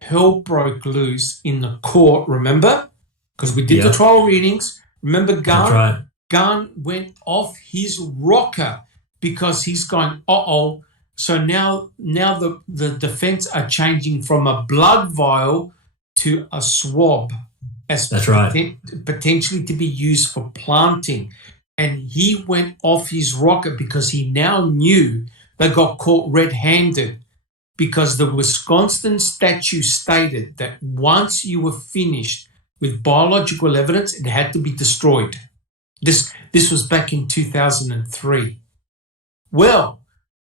hell broke loose in the court, remember? Because we did the trial readings. Remember, Gunn went off his rocker because he's going, uh-oh. So now the defense are changing from a blood vial to a swab. That's right. Potentially to be used for planting. And he went off his rocker because he now knew they got caught red-handed, because the Wisconsin statute stated that once you were finished with biological evidence, it had to be destroyed. This was back in 2003. Well,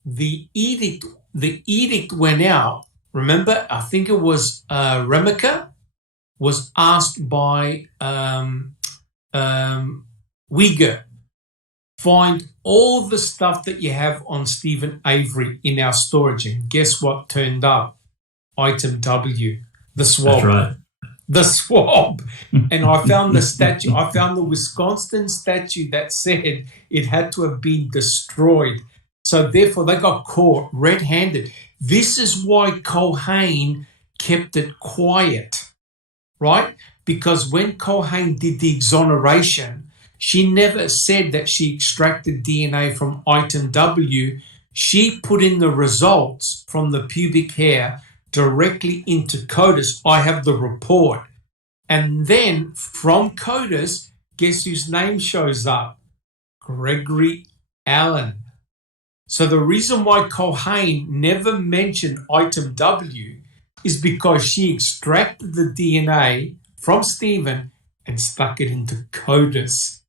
the edict went out. Remember, I think it was Remica was asked by Uyghur, find all the stuff that you have on Stephen Avery in our storage. And guess what turned up? Item W, the swab. That's right. The swab. And I found the statute. I found the Wisconsin statute that said it had to have been destroyed. So therefore they got caught red-handed. This is why Culhane kept it quiet, right? Because when Culhane did the exoneration, she never said that she extracted DNA from item W. She put in the results from the pubic hair directly into Codis. I have the report. And then from Codis, guess whose name shows up? Gregory Allen. So the reason why Culhane never mentioned item W is because she extracted the DNA from Stephen and stuck it into Codis.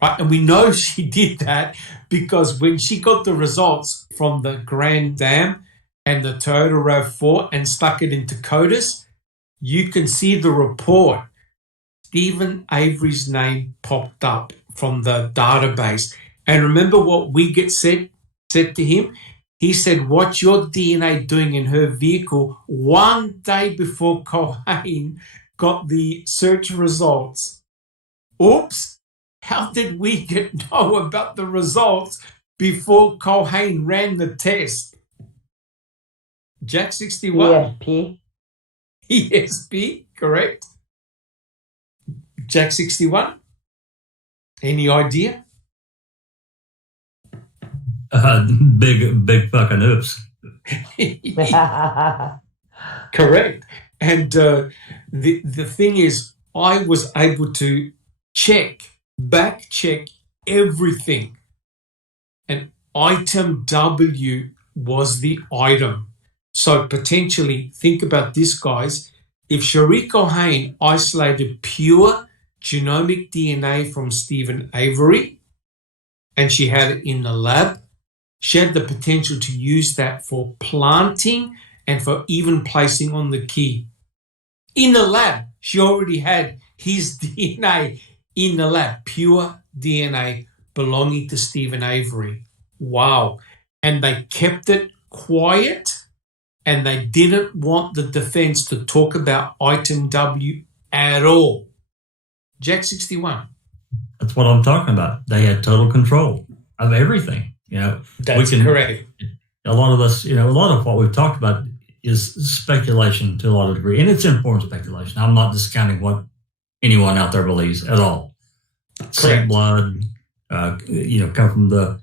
Right? And we know she did that because when she got the results from the Grand Dam and the Toyota RAV4 and stuck it into Codis, you can see the report. Stephen Avery's name popped up from the database. And remember what Wiggett said to him? He said, what's your DNA doing in her vehicle 1 day before Culhane got the search results? Oops. How did Wiggett know about the results before Culhane ran the test? Jack 61. ESP. ESP, correct. Jack 61? Any idea? Big fucking oops. Correct. And the thing is, I was able to back check everything. And item W was the item. So potentially, think about this, guys. If Cherie Cohen isolated pure genomic DNA from Stephen Avery, and she had it in the lab, she had the potential to use that for planting and for even placing on the key. In the lab, she already had his DNA in the lab, pure DNA belonging to Stephen Avery. Wow. And they kept it quiet, and they didn't want the defense to talk about item W at all. Jack 61. That's what I'm talking about. They had total control of everything. That's correct. A lot of us, a lot of what we've talked about is speculation to a lot of degree, and it's informed speculation. I'm not discounting what anyone out there believes at all. Sick blood, come from the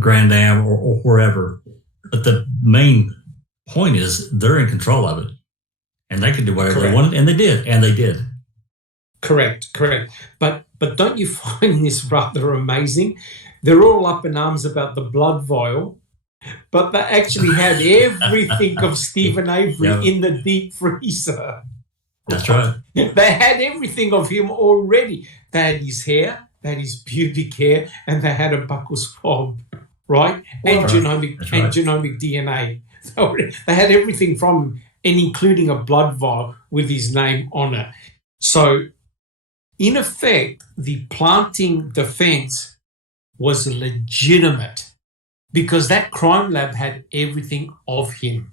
Grand Am or wherever. But the main point is they're in control of it, and they can do whatever they wanted, and they did. Correct. But don't you find this rather amazing? They're all up in arms about the blood vial, but they actually had everything of Stephen Avery in the deep freezer. That's right. They had everything of him already. They had his hair, they had his pubic hair, and they had a buccal swab, right? And genomic DNA. They had everything from him, and including a blood vial with his name on it. So, in effect, the planting defense was legitimate because that crime lab had everything of him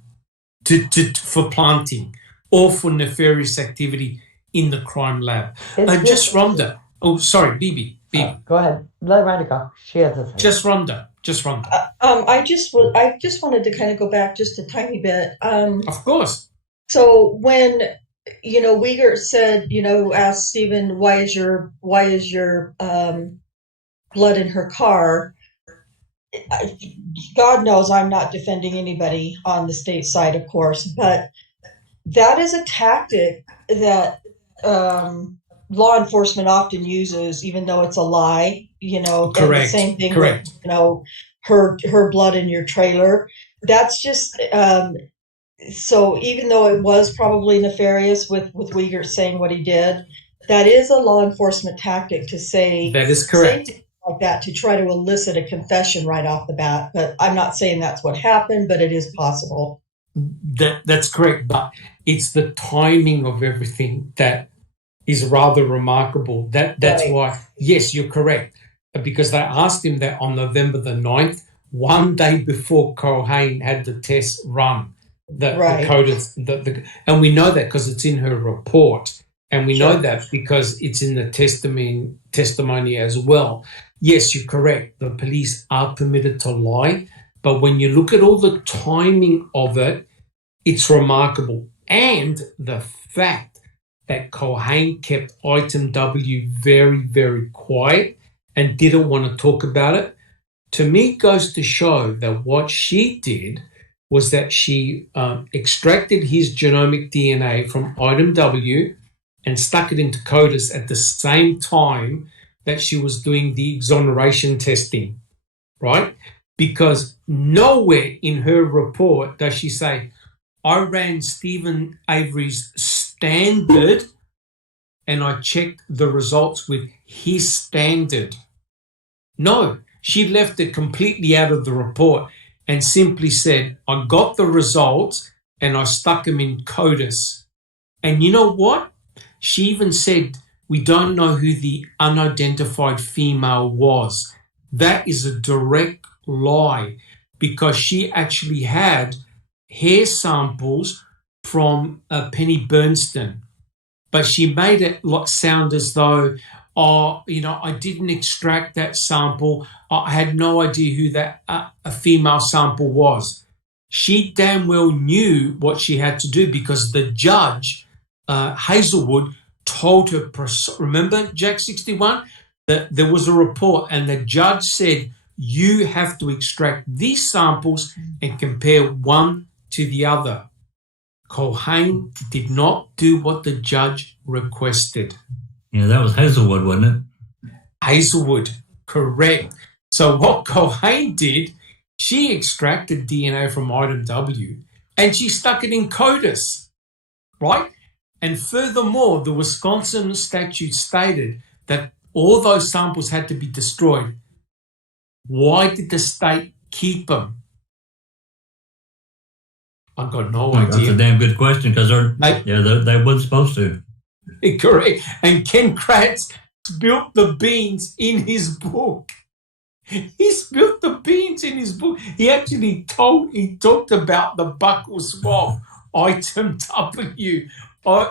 for planting or for nefarious activity in the crime lab. Just Rhonda. Oh, sorry, Bibi. Go ahead. Let Rhonda go. She has a Just Rhonda. I just wanted to kind of go back just a tiny bit. Of course. So when Uyghur said, asked Stephen, why is your blood in her car? God knows I'm not defending anybody on the state side, of course, but that is a tactic that law enforcement often uses, even though it's a lie. Correct. And the same thing. Correct. With, her blood in your trailer. That's just so. Even though it was probably nefarious with Uyghur saying what he did, that is a law enforcement tactic to say that is correct. Say like that to try to elicit a confession right off the bat. But I'm not saying that's what happened, but it is possible. That's correct, but it's the timing of everything that is rather remarkable. That's why, yes, you're correct, because they asked him that on November the 9th, one day before Cohen had the test run, the Codis, and we know that because it's in her report, and we know that because it's in the testimony as well. Yes, you're correct. The police are permitted to lie, but when you look at all the timing of it, it's remarkable. And the fact that Cohen kept item W very, very quiet and didn't want to talk about it, to me goes to show that what she did was that she extracted his genomic DNA from item W and stuck it into Codis at the same time that she was doing the exoneration testing, right? Because nowhere in her report does she say, I ran Stephen Avery's standard and I checked the results with his standard. No, she left it completely out of the report and simply said, I got the results and I stuck them in Codis. And you know what? She even said, we don't know who the unidentified female was. That is a direct lie because she actually had hair samples from Penny Bernstein, but she made it sound as though, I didn't extract that sample. I had no idea who that a female sample was. She damn well knew what she had to do because the judge, Hazelwood, told her, remember Jack 61? That there was a report and the judge said, you have to extract these samples and compare one to the other. Culhane did not do what the judge requested. Yeah, that was Hazelwood, wasn't it? Hazelwood, correct. So what Culhane did, she extracted DNA from item W and she stuck it in Codis, right? And furthermore, the Wisconsin statute stated that all those samples had to be destroyed. Why did the state keep them? I've got no idea. That's a damn good question because they weren't supposed to. Correct. And Ken Kratz spilled the beans in his book. He spilled the beans in his book. He actually talked about the buccal swab, item W.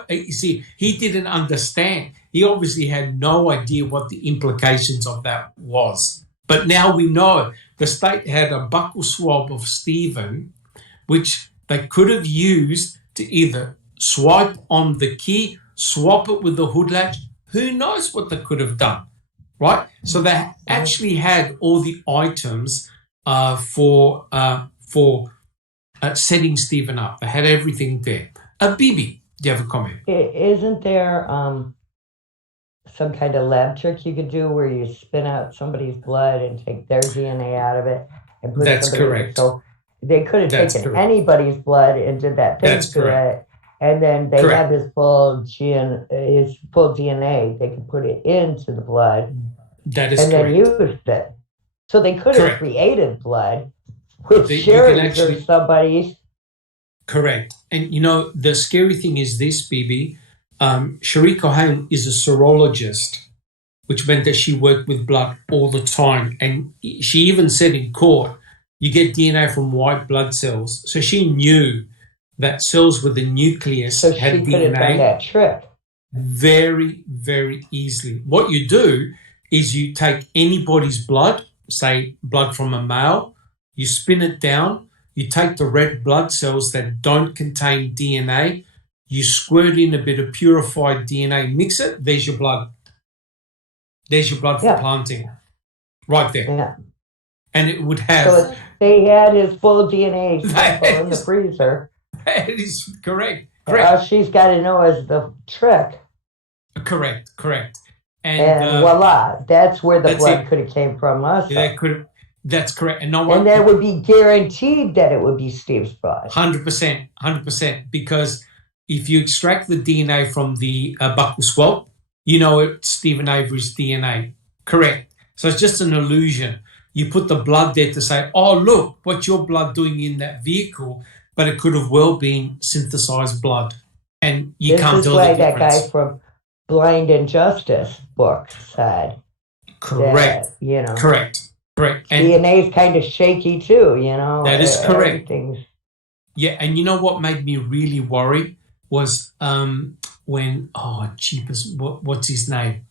You see, he didn't understand. He obviously had no idea what the implications of that was. But now we know the state had a buccal swab of Stephen, which they could have used to either swipe on the key, swap it with the hood latch. Who knows what they could have done, right? So they actually had all the items for setting Stephen up. They had everything there. Bibi, do you have a comment? Isn't there some kind of lab trick you could do where you spin out somebody's blood and take their DNA out of it and put That's somebody correct. So they could have taken anybody's blood and did that thing to it, and then they have his full DNA. They could put it into the blood. That is and correct. then used it. So they could have created blood with Sherry's or somebody's. Correct. And you know, the scary thing is this, Bibi. Cherie Culhane is a serologist, which meant that she worked with blood all the time. And she even said in court, you get DNA from white blood cells. So she knew that cells with the nucleus had DNA. So she could have done that trick. Very, very easily. What you do is you take anybody's blood, say blood from a male, you spin it down, you take the red blood cells that don't contain DNA, you squirt in a bit of purified DNA, mix it, there's your blood. There's your blood for planting. Right there. Yeah. And it would have... So they had his full DNA in the freezer. That is correct. All she's got to know is the trick. Correct. And voila, that's where the blood could have came from us. That's correct. And that would be guaranteed that it would be Steve's blood. 100%. Because if you extract the DNA from the buccal swab, you know it's Stephen Avery's DNA. Correct. So it's just an illusion. You put the blood there to say, oh, look, what's your blood doing in that vehicle? But it could have well been synthesized blood. And you can't tell the difference. This is why that guy from Blind Injustice book said. Correct. That, Correct. And DNA is kind of shaky too, That is correct. Yeah, and you know what made me really worry was when, jeepers, what's his name?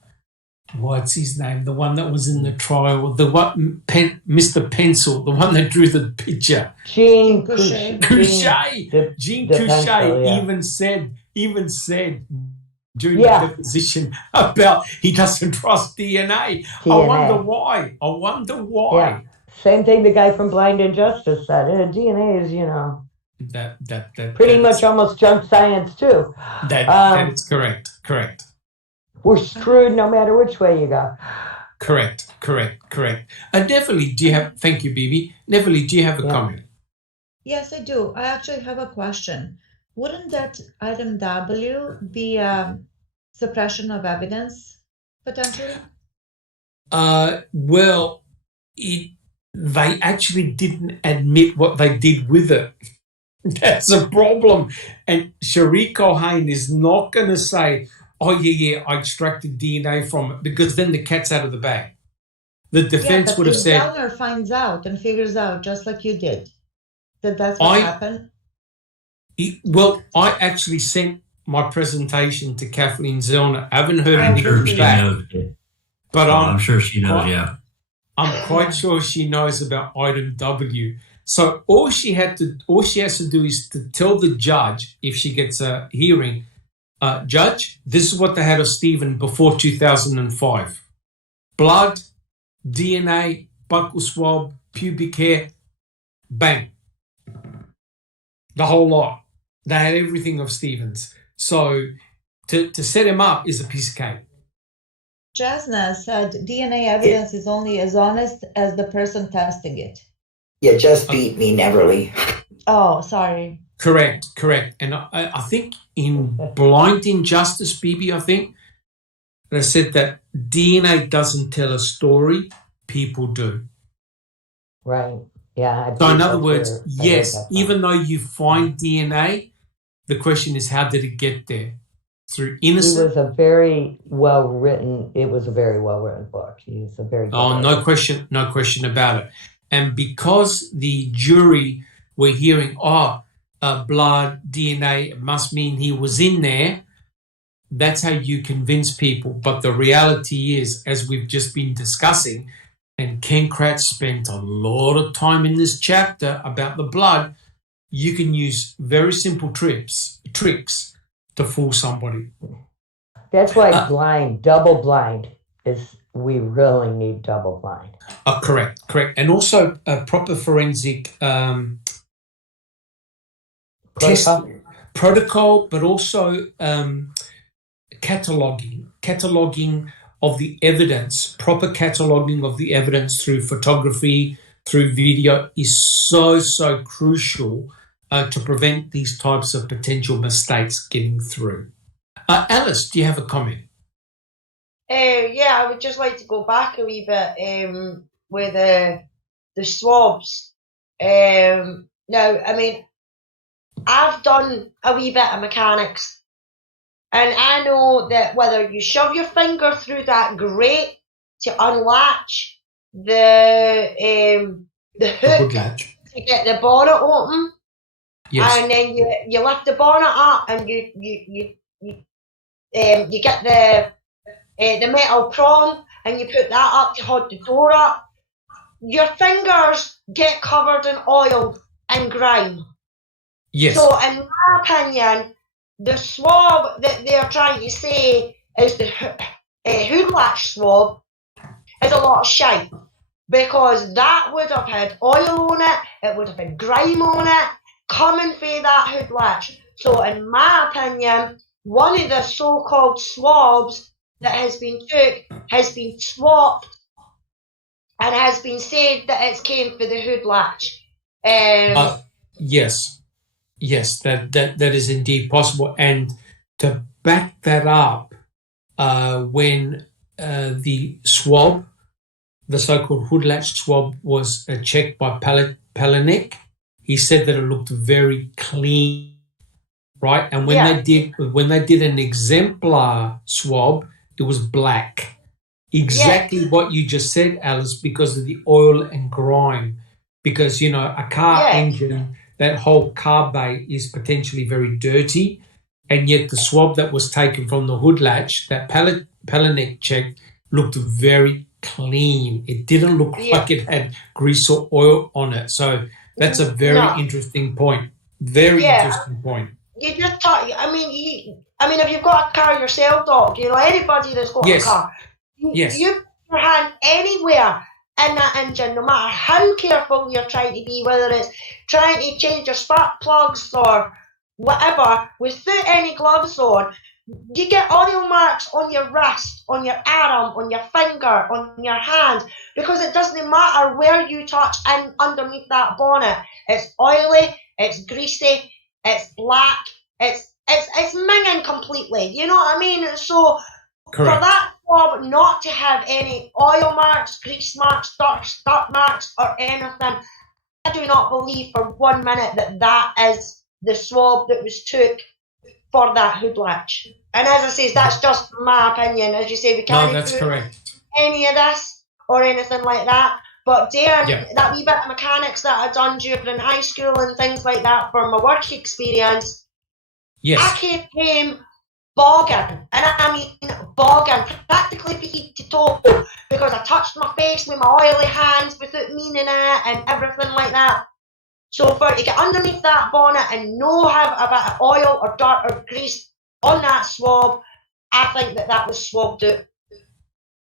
The one that was in the trial, Mr. Pencil, the one that drew the picture. Jean Couché. Jean Couché even said during the deposition about he doesn't trust DNA. I wonder why. Yeah. Same thing the guy from Blind Injustice said. DNA is, that pretty much almost junk science too. That is correct. We're screwed no matter which way you go. Correct. Neverly, thank you, Bibi. Neverly, do you have a comment? Yes, I do. I actually have a question. Wouldn't that item W be suppression of evidence, potentially? Well, they actually didn't admit what they did with it. That's a problem. And Cherie Culhane is not going to say, oh, I extracted DNA from it, because then the cat's out of the bag. The defense would have said... the examiner finds out and figures out, just like you did, that that's what happened. I actually sent my presentation to Kathleen Zellner. I haven't heard anything back. But I'm sure she knows, I'm quite sure she knows about item W. So all she has to do is to tell the judge, if she gets a hearing, Judge, this is what they had of Stephen before 2005. Blood, DNA, buccal swab, pubic hair, bang. The whole lot. They had everything of Stephen's. So to set him up is a piece of cake. Jasna said DNA evidence is only as honest as the person testing it. You just beat me, Neverly. Oh, sorry. Correct. And I think in Blind Injustice, BB, I think, they said that DNA doesn't tell a story, people do. Right. Yeah. So in other words, yes, even though you find DNA, the question is, how did it get there? Through innocent? It was a very well written book. He's a very good writer. No question about it. And because the jury were hearing, blood, DNA, it must mean he was in there, that's how you convince people. But the reality is, as we've just been discussing, and Ken Kratz spent a lot of time in this chapter about the blood, you can use very simple tricks to fool somebody. That's why double blind we really need double blind. Correct. And also a proper forensic protocol, but also cataloging of the evidence. Proper cataloging of the evidence through photography, through video is so crucial to prevent these types of potential mistakes getting through. Alice, do you have a comment? I would just like to go back a wee bit with the swabs. Now, I mean, I've done a wee bit of mechanics, and I know that whether you shove your finger through that grate to unlatch the hook to get the bonnet open, and then you lift the bonnet up and you get the metal prong and you put that up to hold the door up. Your fingers get covered in oil and grime. Yes. So, in my opinion, the swab that they're trying to say is the hood latch swab is a lot of shite, because that would have had oil on it would have had grime on it, coming through that hood latch. So, in my opinion, one of the so-called swabs that has been took has been swapped and has been said that it came for the hood latch. Yes, that is indeed possible. And to back that up, when the swab, the so-called hood latch swab, was checked by Palanek, he said that it looked very clean, right? And when they did an exemplar swab, it was black. Exactly what you just said, Alice, because of the oil and grime. Because, a car engine, that whole car bay is potentially very dirty, and yet the swab that was taken from the hood latch, that Palanek checked, looked very clean. It didn't look like it had grease or oil on it. So that's a very interesting point. Interesting point. You just talk. I mean, if you've got a car yourself, Doc, anybody that's got a car, you put your hand anywhere in that engine, no matter how careful you're trying to be, whether it's trying to change your spark plugs or whatever, without any gloves on, you get oil marks on your wrist, on your arm, on your finger, on your hand, because it doesn't matter where you touch and underneath that bonnet. It's oily, it's greasy, it's black, it's minging completely. You know what I mean? So for that swab not to have any oil marks, grease marks, dirt marks, or anything, I do not believe for 1 minute that is the swab that was took for that hood latch. And as I say, that's just my opinion. As you say, we can't do any of this or anything like that. But that wee bit of mechanics that I'd done during high school and things like that for my work experience, I came bogging, and I mean bogging, practically head to toe, because I touched my face with my oily hands without meaning it and everything like that. So for to get underneath that bonnet and no have a bit of oil or dirt or grease on that swab, I think that was swabbed out.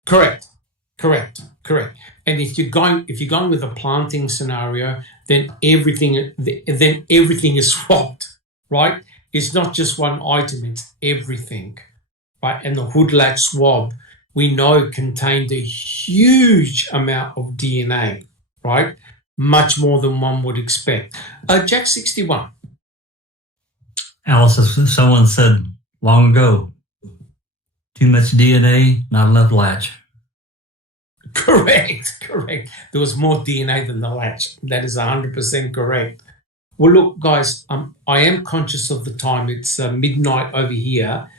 Correct. And if you're going with a planting scenario, then everything is swabbed, right? It's not just one item; it's everything, right? And the hood latch swab, we know, contained a huge amount of DNA, right? Much more than one would expect. Jack 61. Alice, someone said long ago, too much DNA, not enough latch. Correct. There was more DNA than the latch. That is 100% correct. Well, look, guys, I am conscious of the time. It's midnight over here,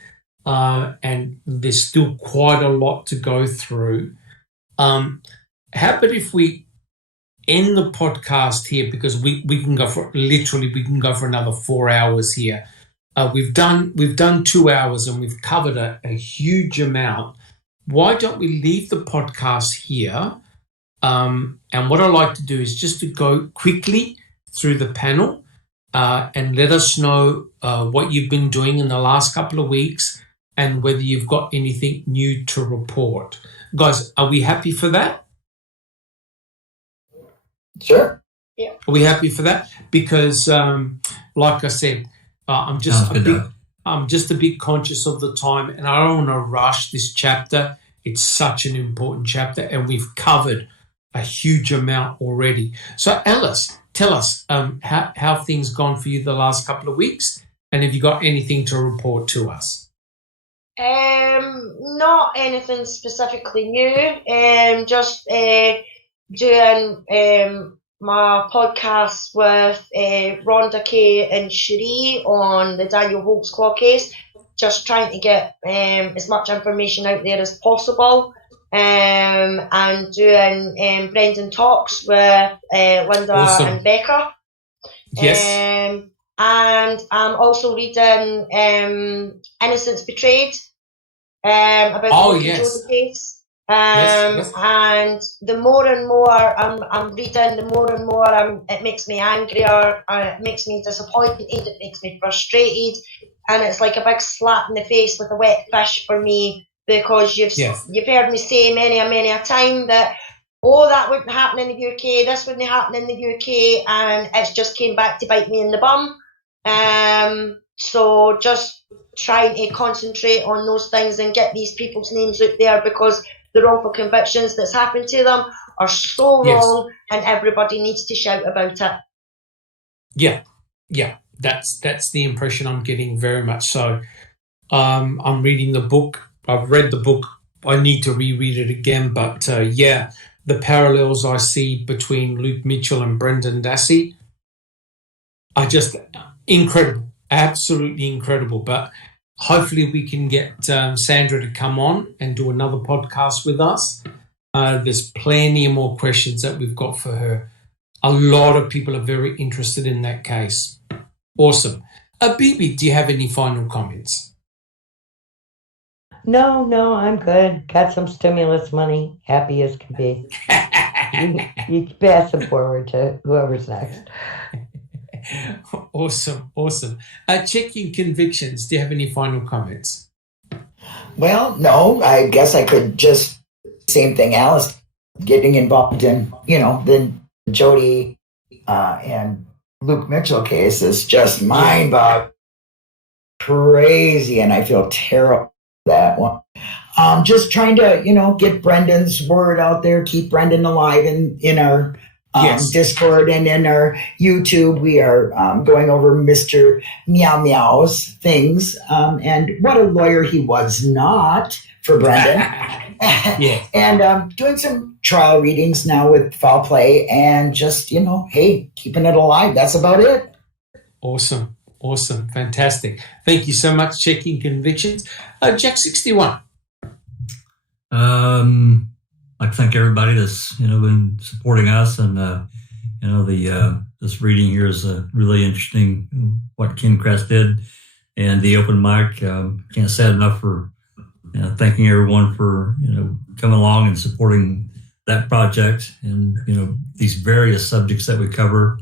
and there's still quite a lot to go through. How about if we end the podcast here, because we can go for another 4 hours here. We've done 2 hours and we've covered a huge amount. Why don't we leave the podcast here? And what I like to do is just to go quickly through the panel and let us know what you've been doing in the last couple of weeks and whether you've got anything new to report. Guys, are we happy for that? Sure. Yeah. Are we happy for that? Because, like I said, I'm just a bit conscious of the time, and I don't want to rush this chapter. It's such an important chapter, and we've covered a huge amount already. So, Alice, tell us how things gone for you the last couple of weeks, and have you got anything to report to us? Not anything specifically new. Just doing my podcast with Rhonda Kay and Cherie on the Daniel Holtz Claw case. Just trying to get as much information out there as possible. And doing Brendan Talks with Linda and Becca. Yes. And I'm also reading Innocence Betrayed about the Joseph case. Yes. And the more and more I'm reading, the more and more it makes me angrier, it makes me disappointed, it makes me frustrated, and it's like a big slap in the face with a wet fish for me, because you've heard me say many a time that that wouldn't happen in the UK, this wouldn't happen in the UK, and it's just came back to bite me in the bum. So just trying to concentrate on those things and get these people's names out there, because the wrongful convictions that's happened to them are so wrong, and everybody needs to shout about it. Yeah, that's the impression I'm getting, very much so. I'm reading the book. I've read the book. I need to reread it again, but the parallels I see between Luke Mitchell and Brendan Dassey are just incredible, absolutely incredible. But hopefully we can get Sandra to come on and do another podcast with us. There's plenty more questions that we've got for her. A lot of people are very interested in that case. Awesome. Bibi, do you have any final comments? No, I'm good. Got some stimulus money. Happy as can be. You pass it forward to whoever's next. Awesome. Checking convictions. Do you have any final comments? Well, no, I guess I could just, same thing, Alice, getting involved in, the Jody and Luke Mitchell case is just mind-boggling, crazy, and I feel terrible for that one. Just trying to, get Brendan's word out there, keep Brendan alive in our Discord and in our YouTube. We are going over Mr. Meow Meow's things, and what a lawyer he was not for Brendan. And doing some trial readings now with Foul Play, and just, keeping it alive. That's about it. Awesome. Fantastic. Thank you so much, Checking Convictions. Jack 61. I'd like to thank everybody that's been supporting us, and this reading here is really interesting. What Ken Kress did, and the open mic. Can't say enough for thanking everyone for coming along and supporting that project, and these various subjects that we cover.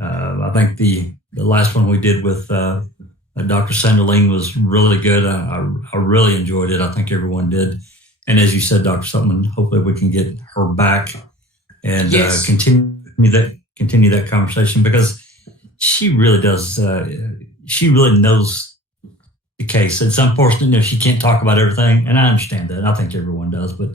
I think the last one we did with Dr. Sanderling was really good. I really enjoyed it. I think everyone did. And as you said, Dr. Silkman, hopefully we can get her back and continue that conversation, because she really does. She really knows the case. It's unfortunate, she can't talk about everything, and I understand that. I think everyone does, but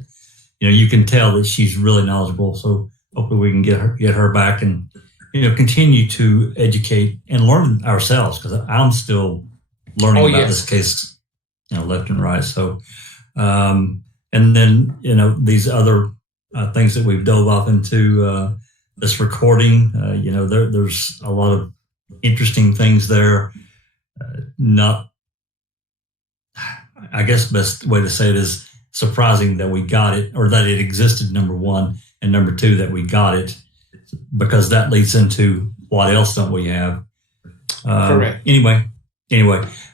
you can tell that she's really knowledgeable. So hopefully we can get her back and continue to educate and learn ourselves, because I'm still learning about this case, left and right. So, and then these other things that we've dove off into, this recording. There's a lot of interesting things there. I guess best way to say it is surprising that we got it, or that it existed, number one, and number two, that we got it, because that leads into what else don't we have. Correct. Anyway,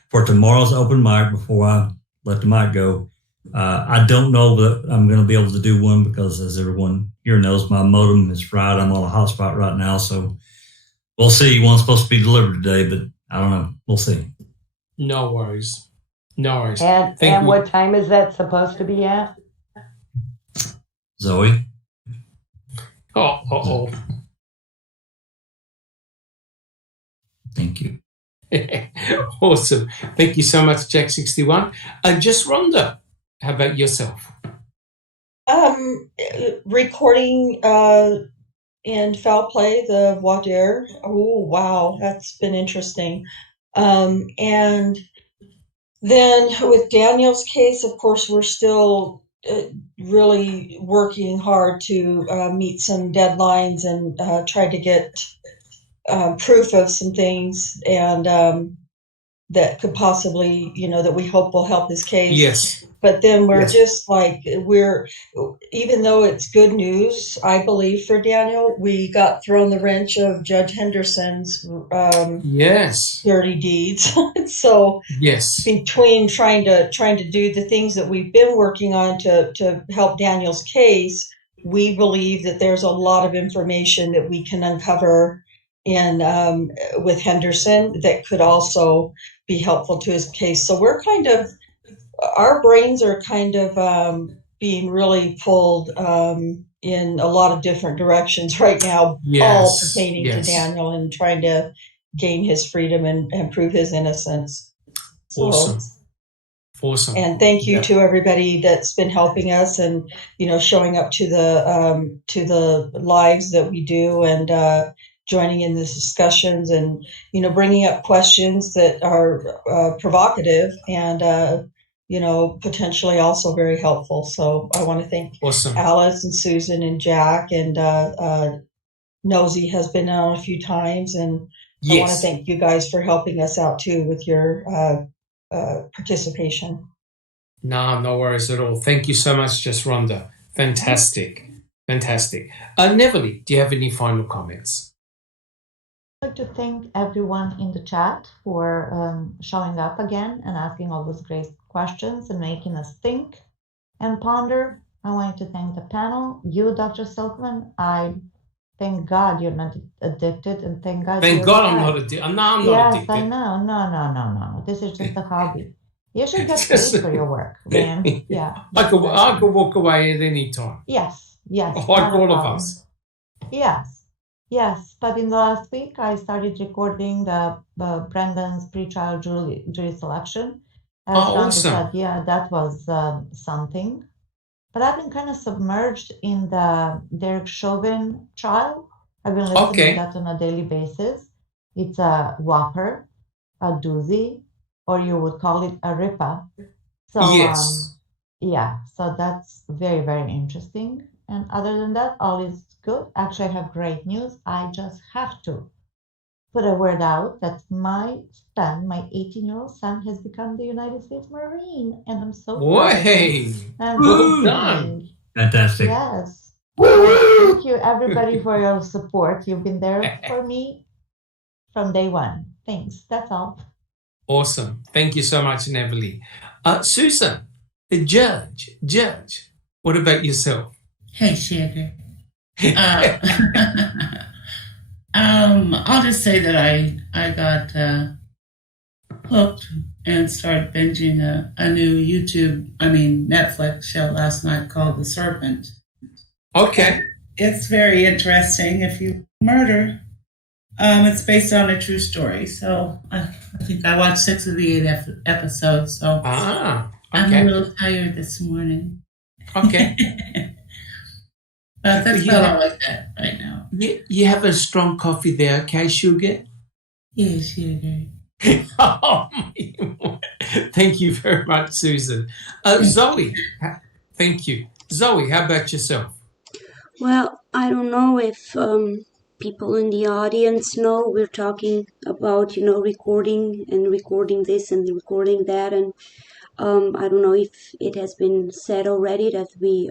for tomorrow's open mic, before I let the mic go, I don't know that I'm going to be able to do one, because as everyone here knows, my modem is fried. I'm on a hotspot right now, so we'll see. One's supposed to be delivered today, but I don't know. We'll see. No worries. And what time is that supposed to be at? Zoe? Oh. Thank you. Awesome. Thank you so much, Jack61. Just Rhonda, how about yourself? Recording in foul play, the voir dire. Oh, wow. That's been interesting. And then with Daniel's case, of course, we're still really working hard to meet some deadlines and try to get proof of some things, and that could possibly, that we hope will help his case. Yes. But then we're just like, even though it's good news, I believe, for Daniel, we got thrown the wrench of Judge Henderson's dirty deeds. So between trying to do the things that we've been working on to help Daniel's case, we believe that there's a lot of information that we can uncover with Henderson that could also be helpful to his case. So our brains are kind of being really pulled in a lot of different directions right now, all pertaining to Daniel and trying to gain his freedom and prove his innocence. Awesome. And thank you to everybody that's been helping us and, showing up to the lives that we do, and joining in the discussions, and, bringing up questions that are provocative and, potentially also very helpful. So I want to thank Alice and Susan and Jack, and Nosy has been on a few times, and I want to thank you guys for helping us out too with your participation. No worries at all. Thank you so much, Just Rhonda. Fantastic. Neverly, do you have any final comments? I'd like to thank everyone in the chat for showing up again and asking all those great questions and making us think and ponder. I wanted to thank the panel, you, Dr. Silkman. I thank God you're not addicted, and thank God. Thank God I'm not addicted. I'm not addicted. Yes, I know. No. This is just a hobby. You should get paid for your work, man. Yeah. I could walk away at any time. Yes. Like all of us. Yes. But in the last week, I started recording the Brendan's pretrial jury selection. As Rhonda said, that was something. But I've been kind of submerged in the Derek Chauvin trial. I've been listening to that on a daily basis. It's a whopper, a doozy, or you would call it a ripper. So, so that's very, very interesting. And other than that, all is good. Actually, I have great news. I just have to put a word out that my son, my 18-year-old son, has become the United States Marine. And I'm so proud. Well done. Fantastic. Yes. Thank you, everybody, for your support. You've been there for me from day one. Thanks. That's all. Awesome. Thank you so much, Neverly. Susan, the judge, what about yourself? Hey, Sugar. I'll just say that I got hooked and started binging a new Netflix show last night called The Serpent. Okay. It's very interesting if you murder. It's based on a true story. So I think I watched 6 of the 8 episodes. So okay. I'm a little tired this morning. Okay. But that's about all I got right now. You have a strong coffee there, okay, Sugar? Yeah, sugar. Oh, thank you very much, Susan. Zoe, thank you. Zoe, how about yourself? Well, I don't know if people in the audience know we're talking about, recording this and recording that. And I don't know if it has been said already that we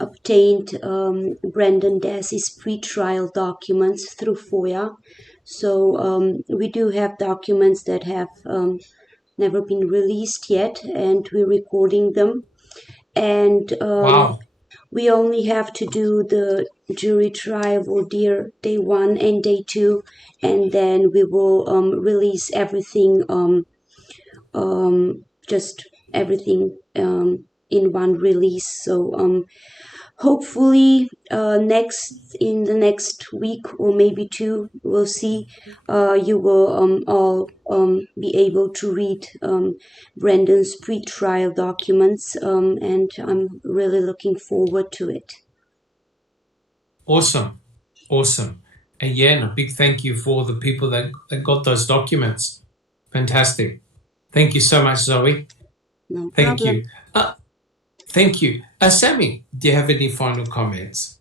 obtained Brendan Dassey's pretrial documents through FOIA. So we do have documents that have never been released yet, and we're recording them. And wow. We only have to do the jury trial for day 1 and day 2, and then we will release everything, just everything in one release. So hopefully in the next week or maybe 2, we'll see. You will all be able to read Brendan's pre-trial documents, and I'm really looking forward to it. Awesome. And a big thank you for the people that got those documents. Fantastic. Thank you so much, Zoe. No thank problem. you. Thank you. Sammy, do you have any final comments?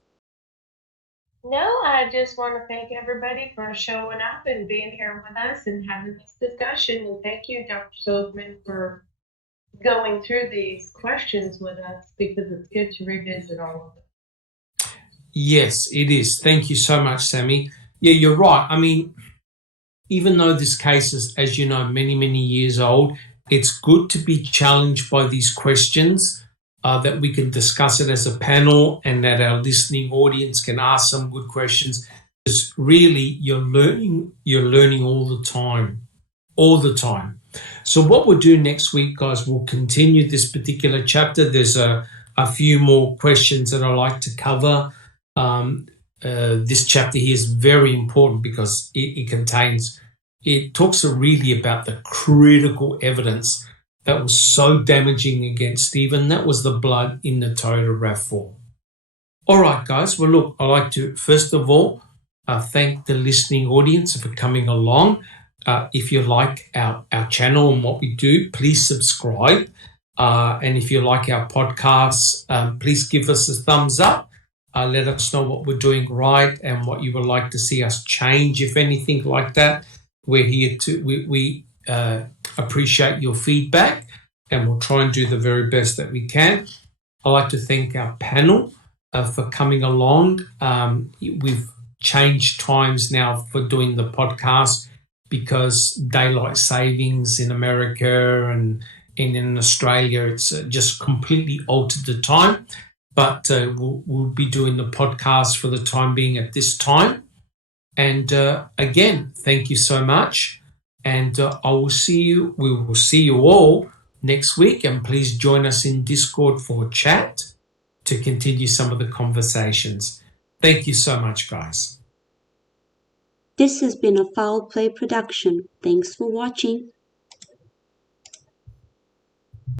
No, I just want to thank everybody for showing up and being here with us and having this discussion. And thank you, Dr. Silkman, for going through these questions with us, because it's good to revisit all of them. Yes, it is. Thank you so much, Sammy. Yeah, you're right. I mean, even though this case is, as you know, many, many years old, it's good to be challenged by these questions, that we can discuss it as a panel and that our listening audience can ask some good questions. Because really, you're learning all the time. So what we'll do next week, guys, we'll continue this particular chapter. There's a few more questions that I'd like to cover. This chapter here is very important because it talks really about the critical evidence that was so damaging against Stephen. That was the blood in the toilet RAV4. All right, guys. Well, look, I'd like to, first of all, thank the listening audience for coming along. If you like our channel and what we do, please subscribe. And if you like our podcasts, please give us a thumbs up. Let us know what we're doing right and what you would like to see us change, if anything like that. We're here we appreciate your feedback, and we'll try and do the very best that we can. I'd like to thank our panel for coming along. We've changed times now for doing the podcast because daylight savings in America and in Australia, it's just completely altered the time. But we'll be doing the podcast for the time being at this time. And again, thank you so much. And we will see you all next week. And please join us in Discord for a chat to continue some of the conversations. Thank you so much, guys. This has been a Foul Play production. Thanks for watching.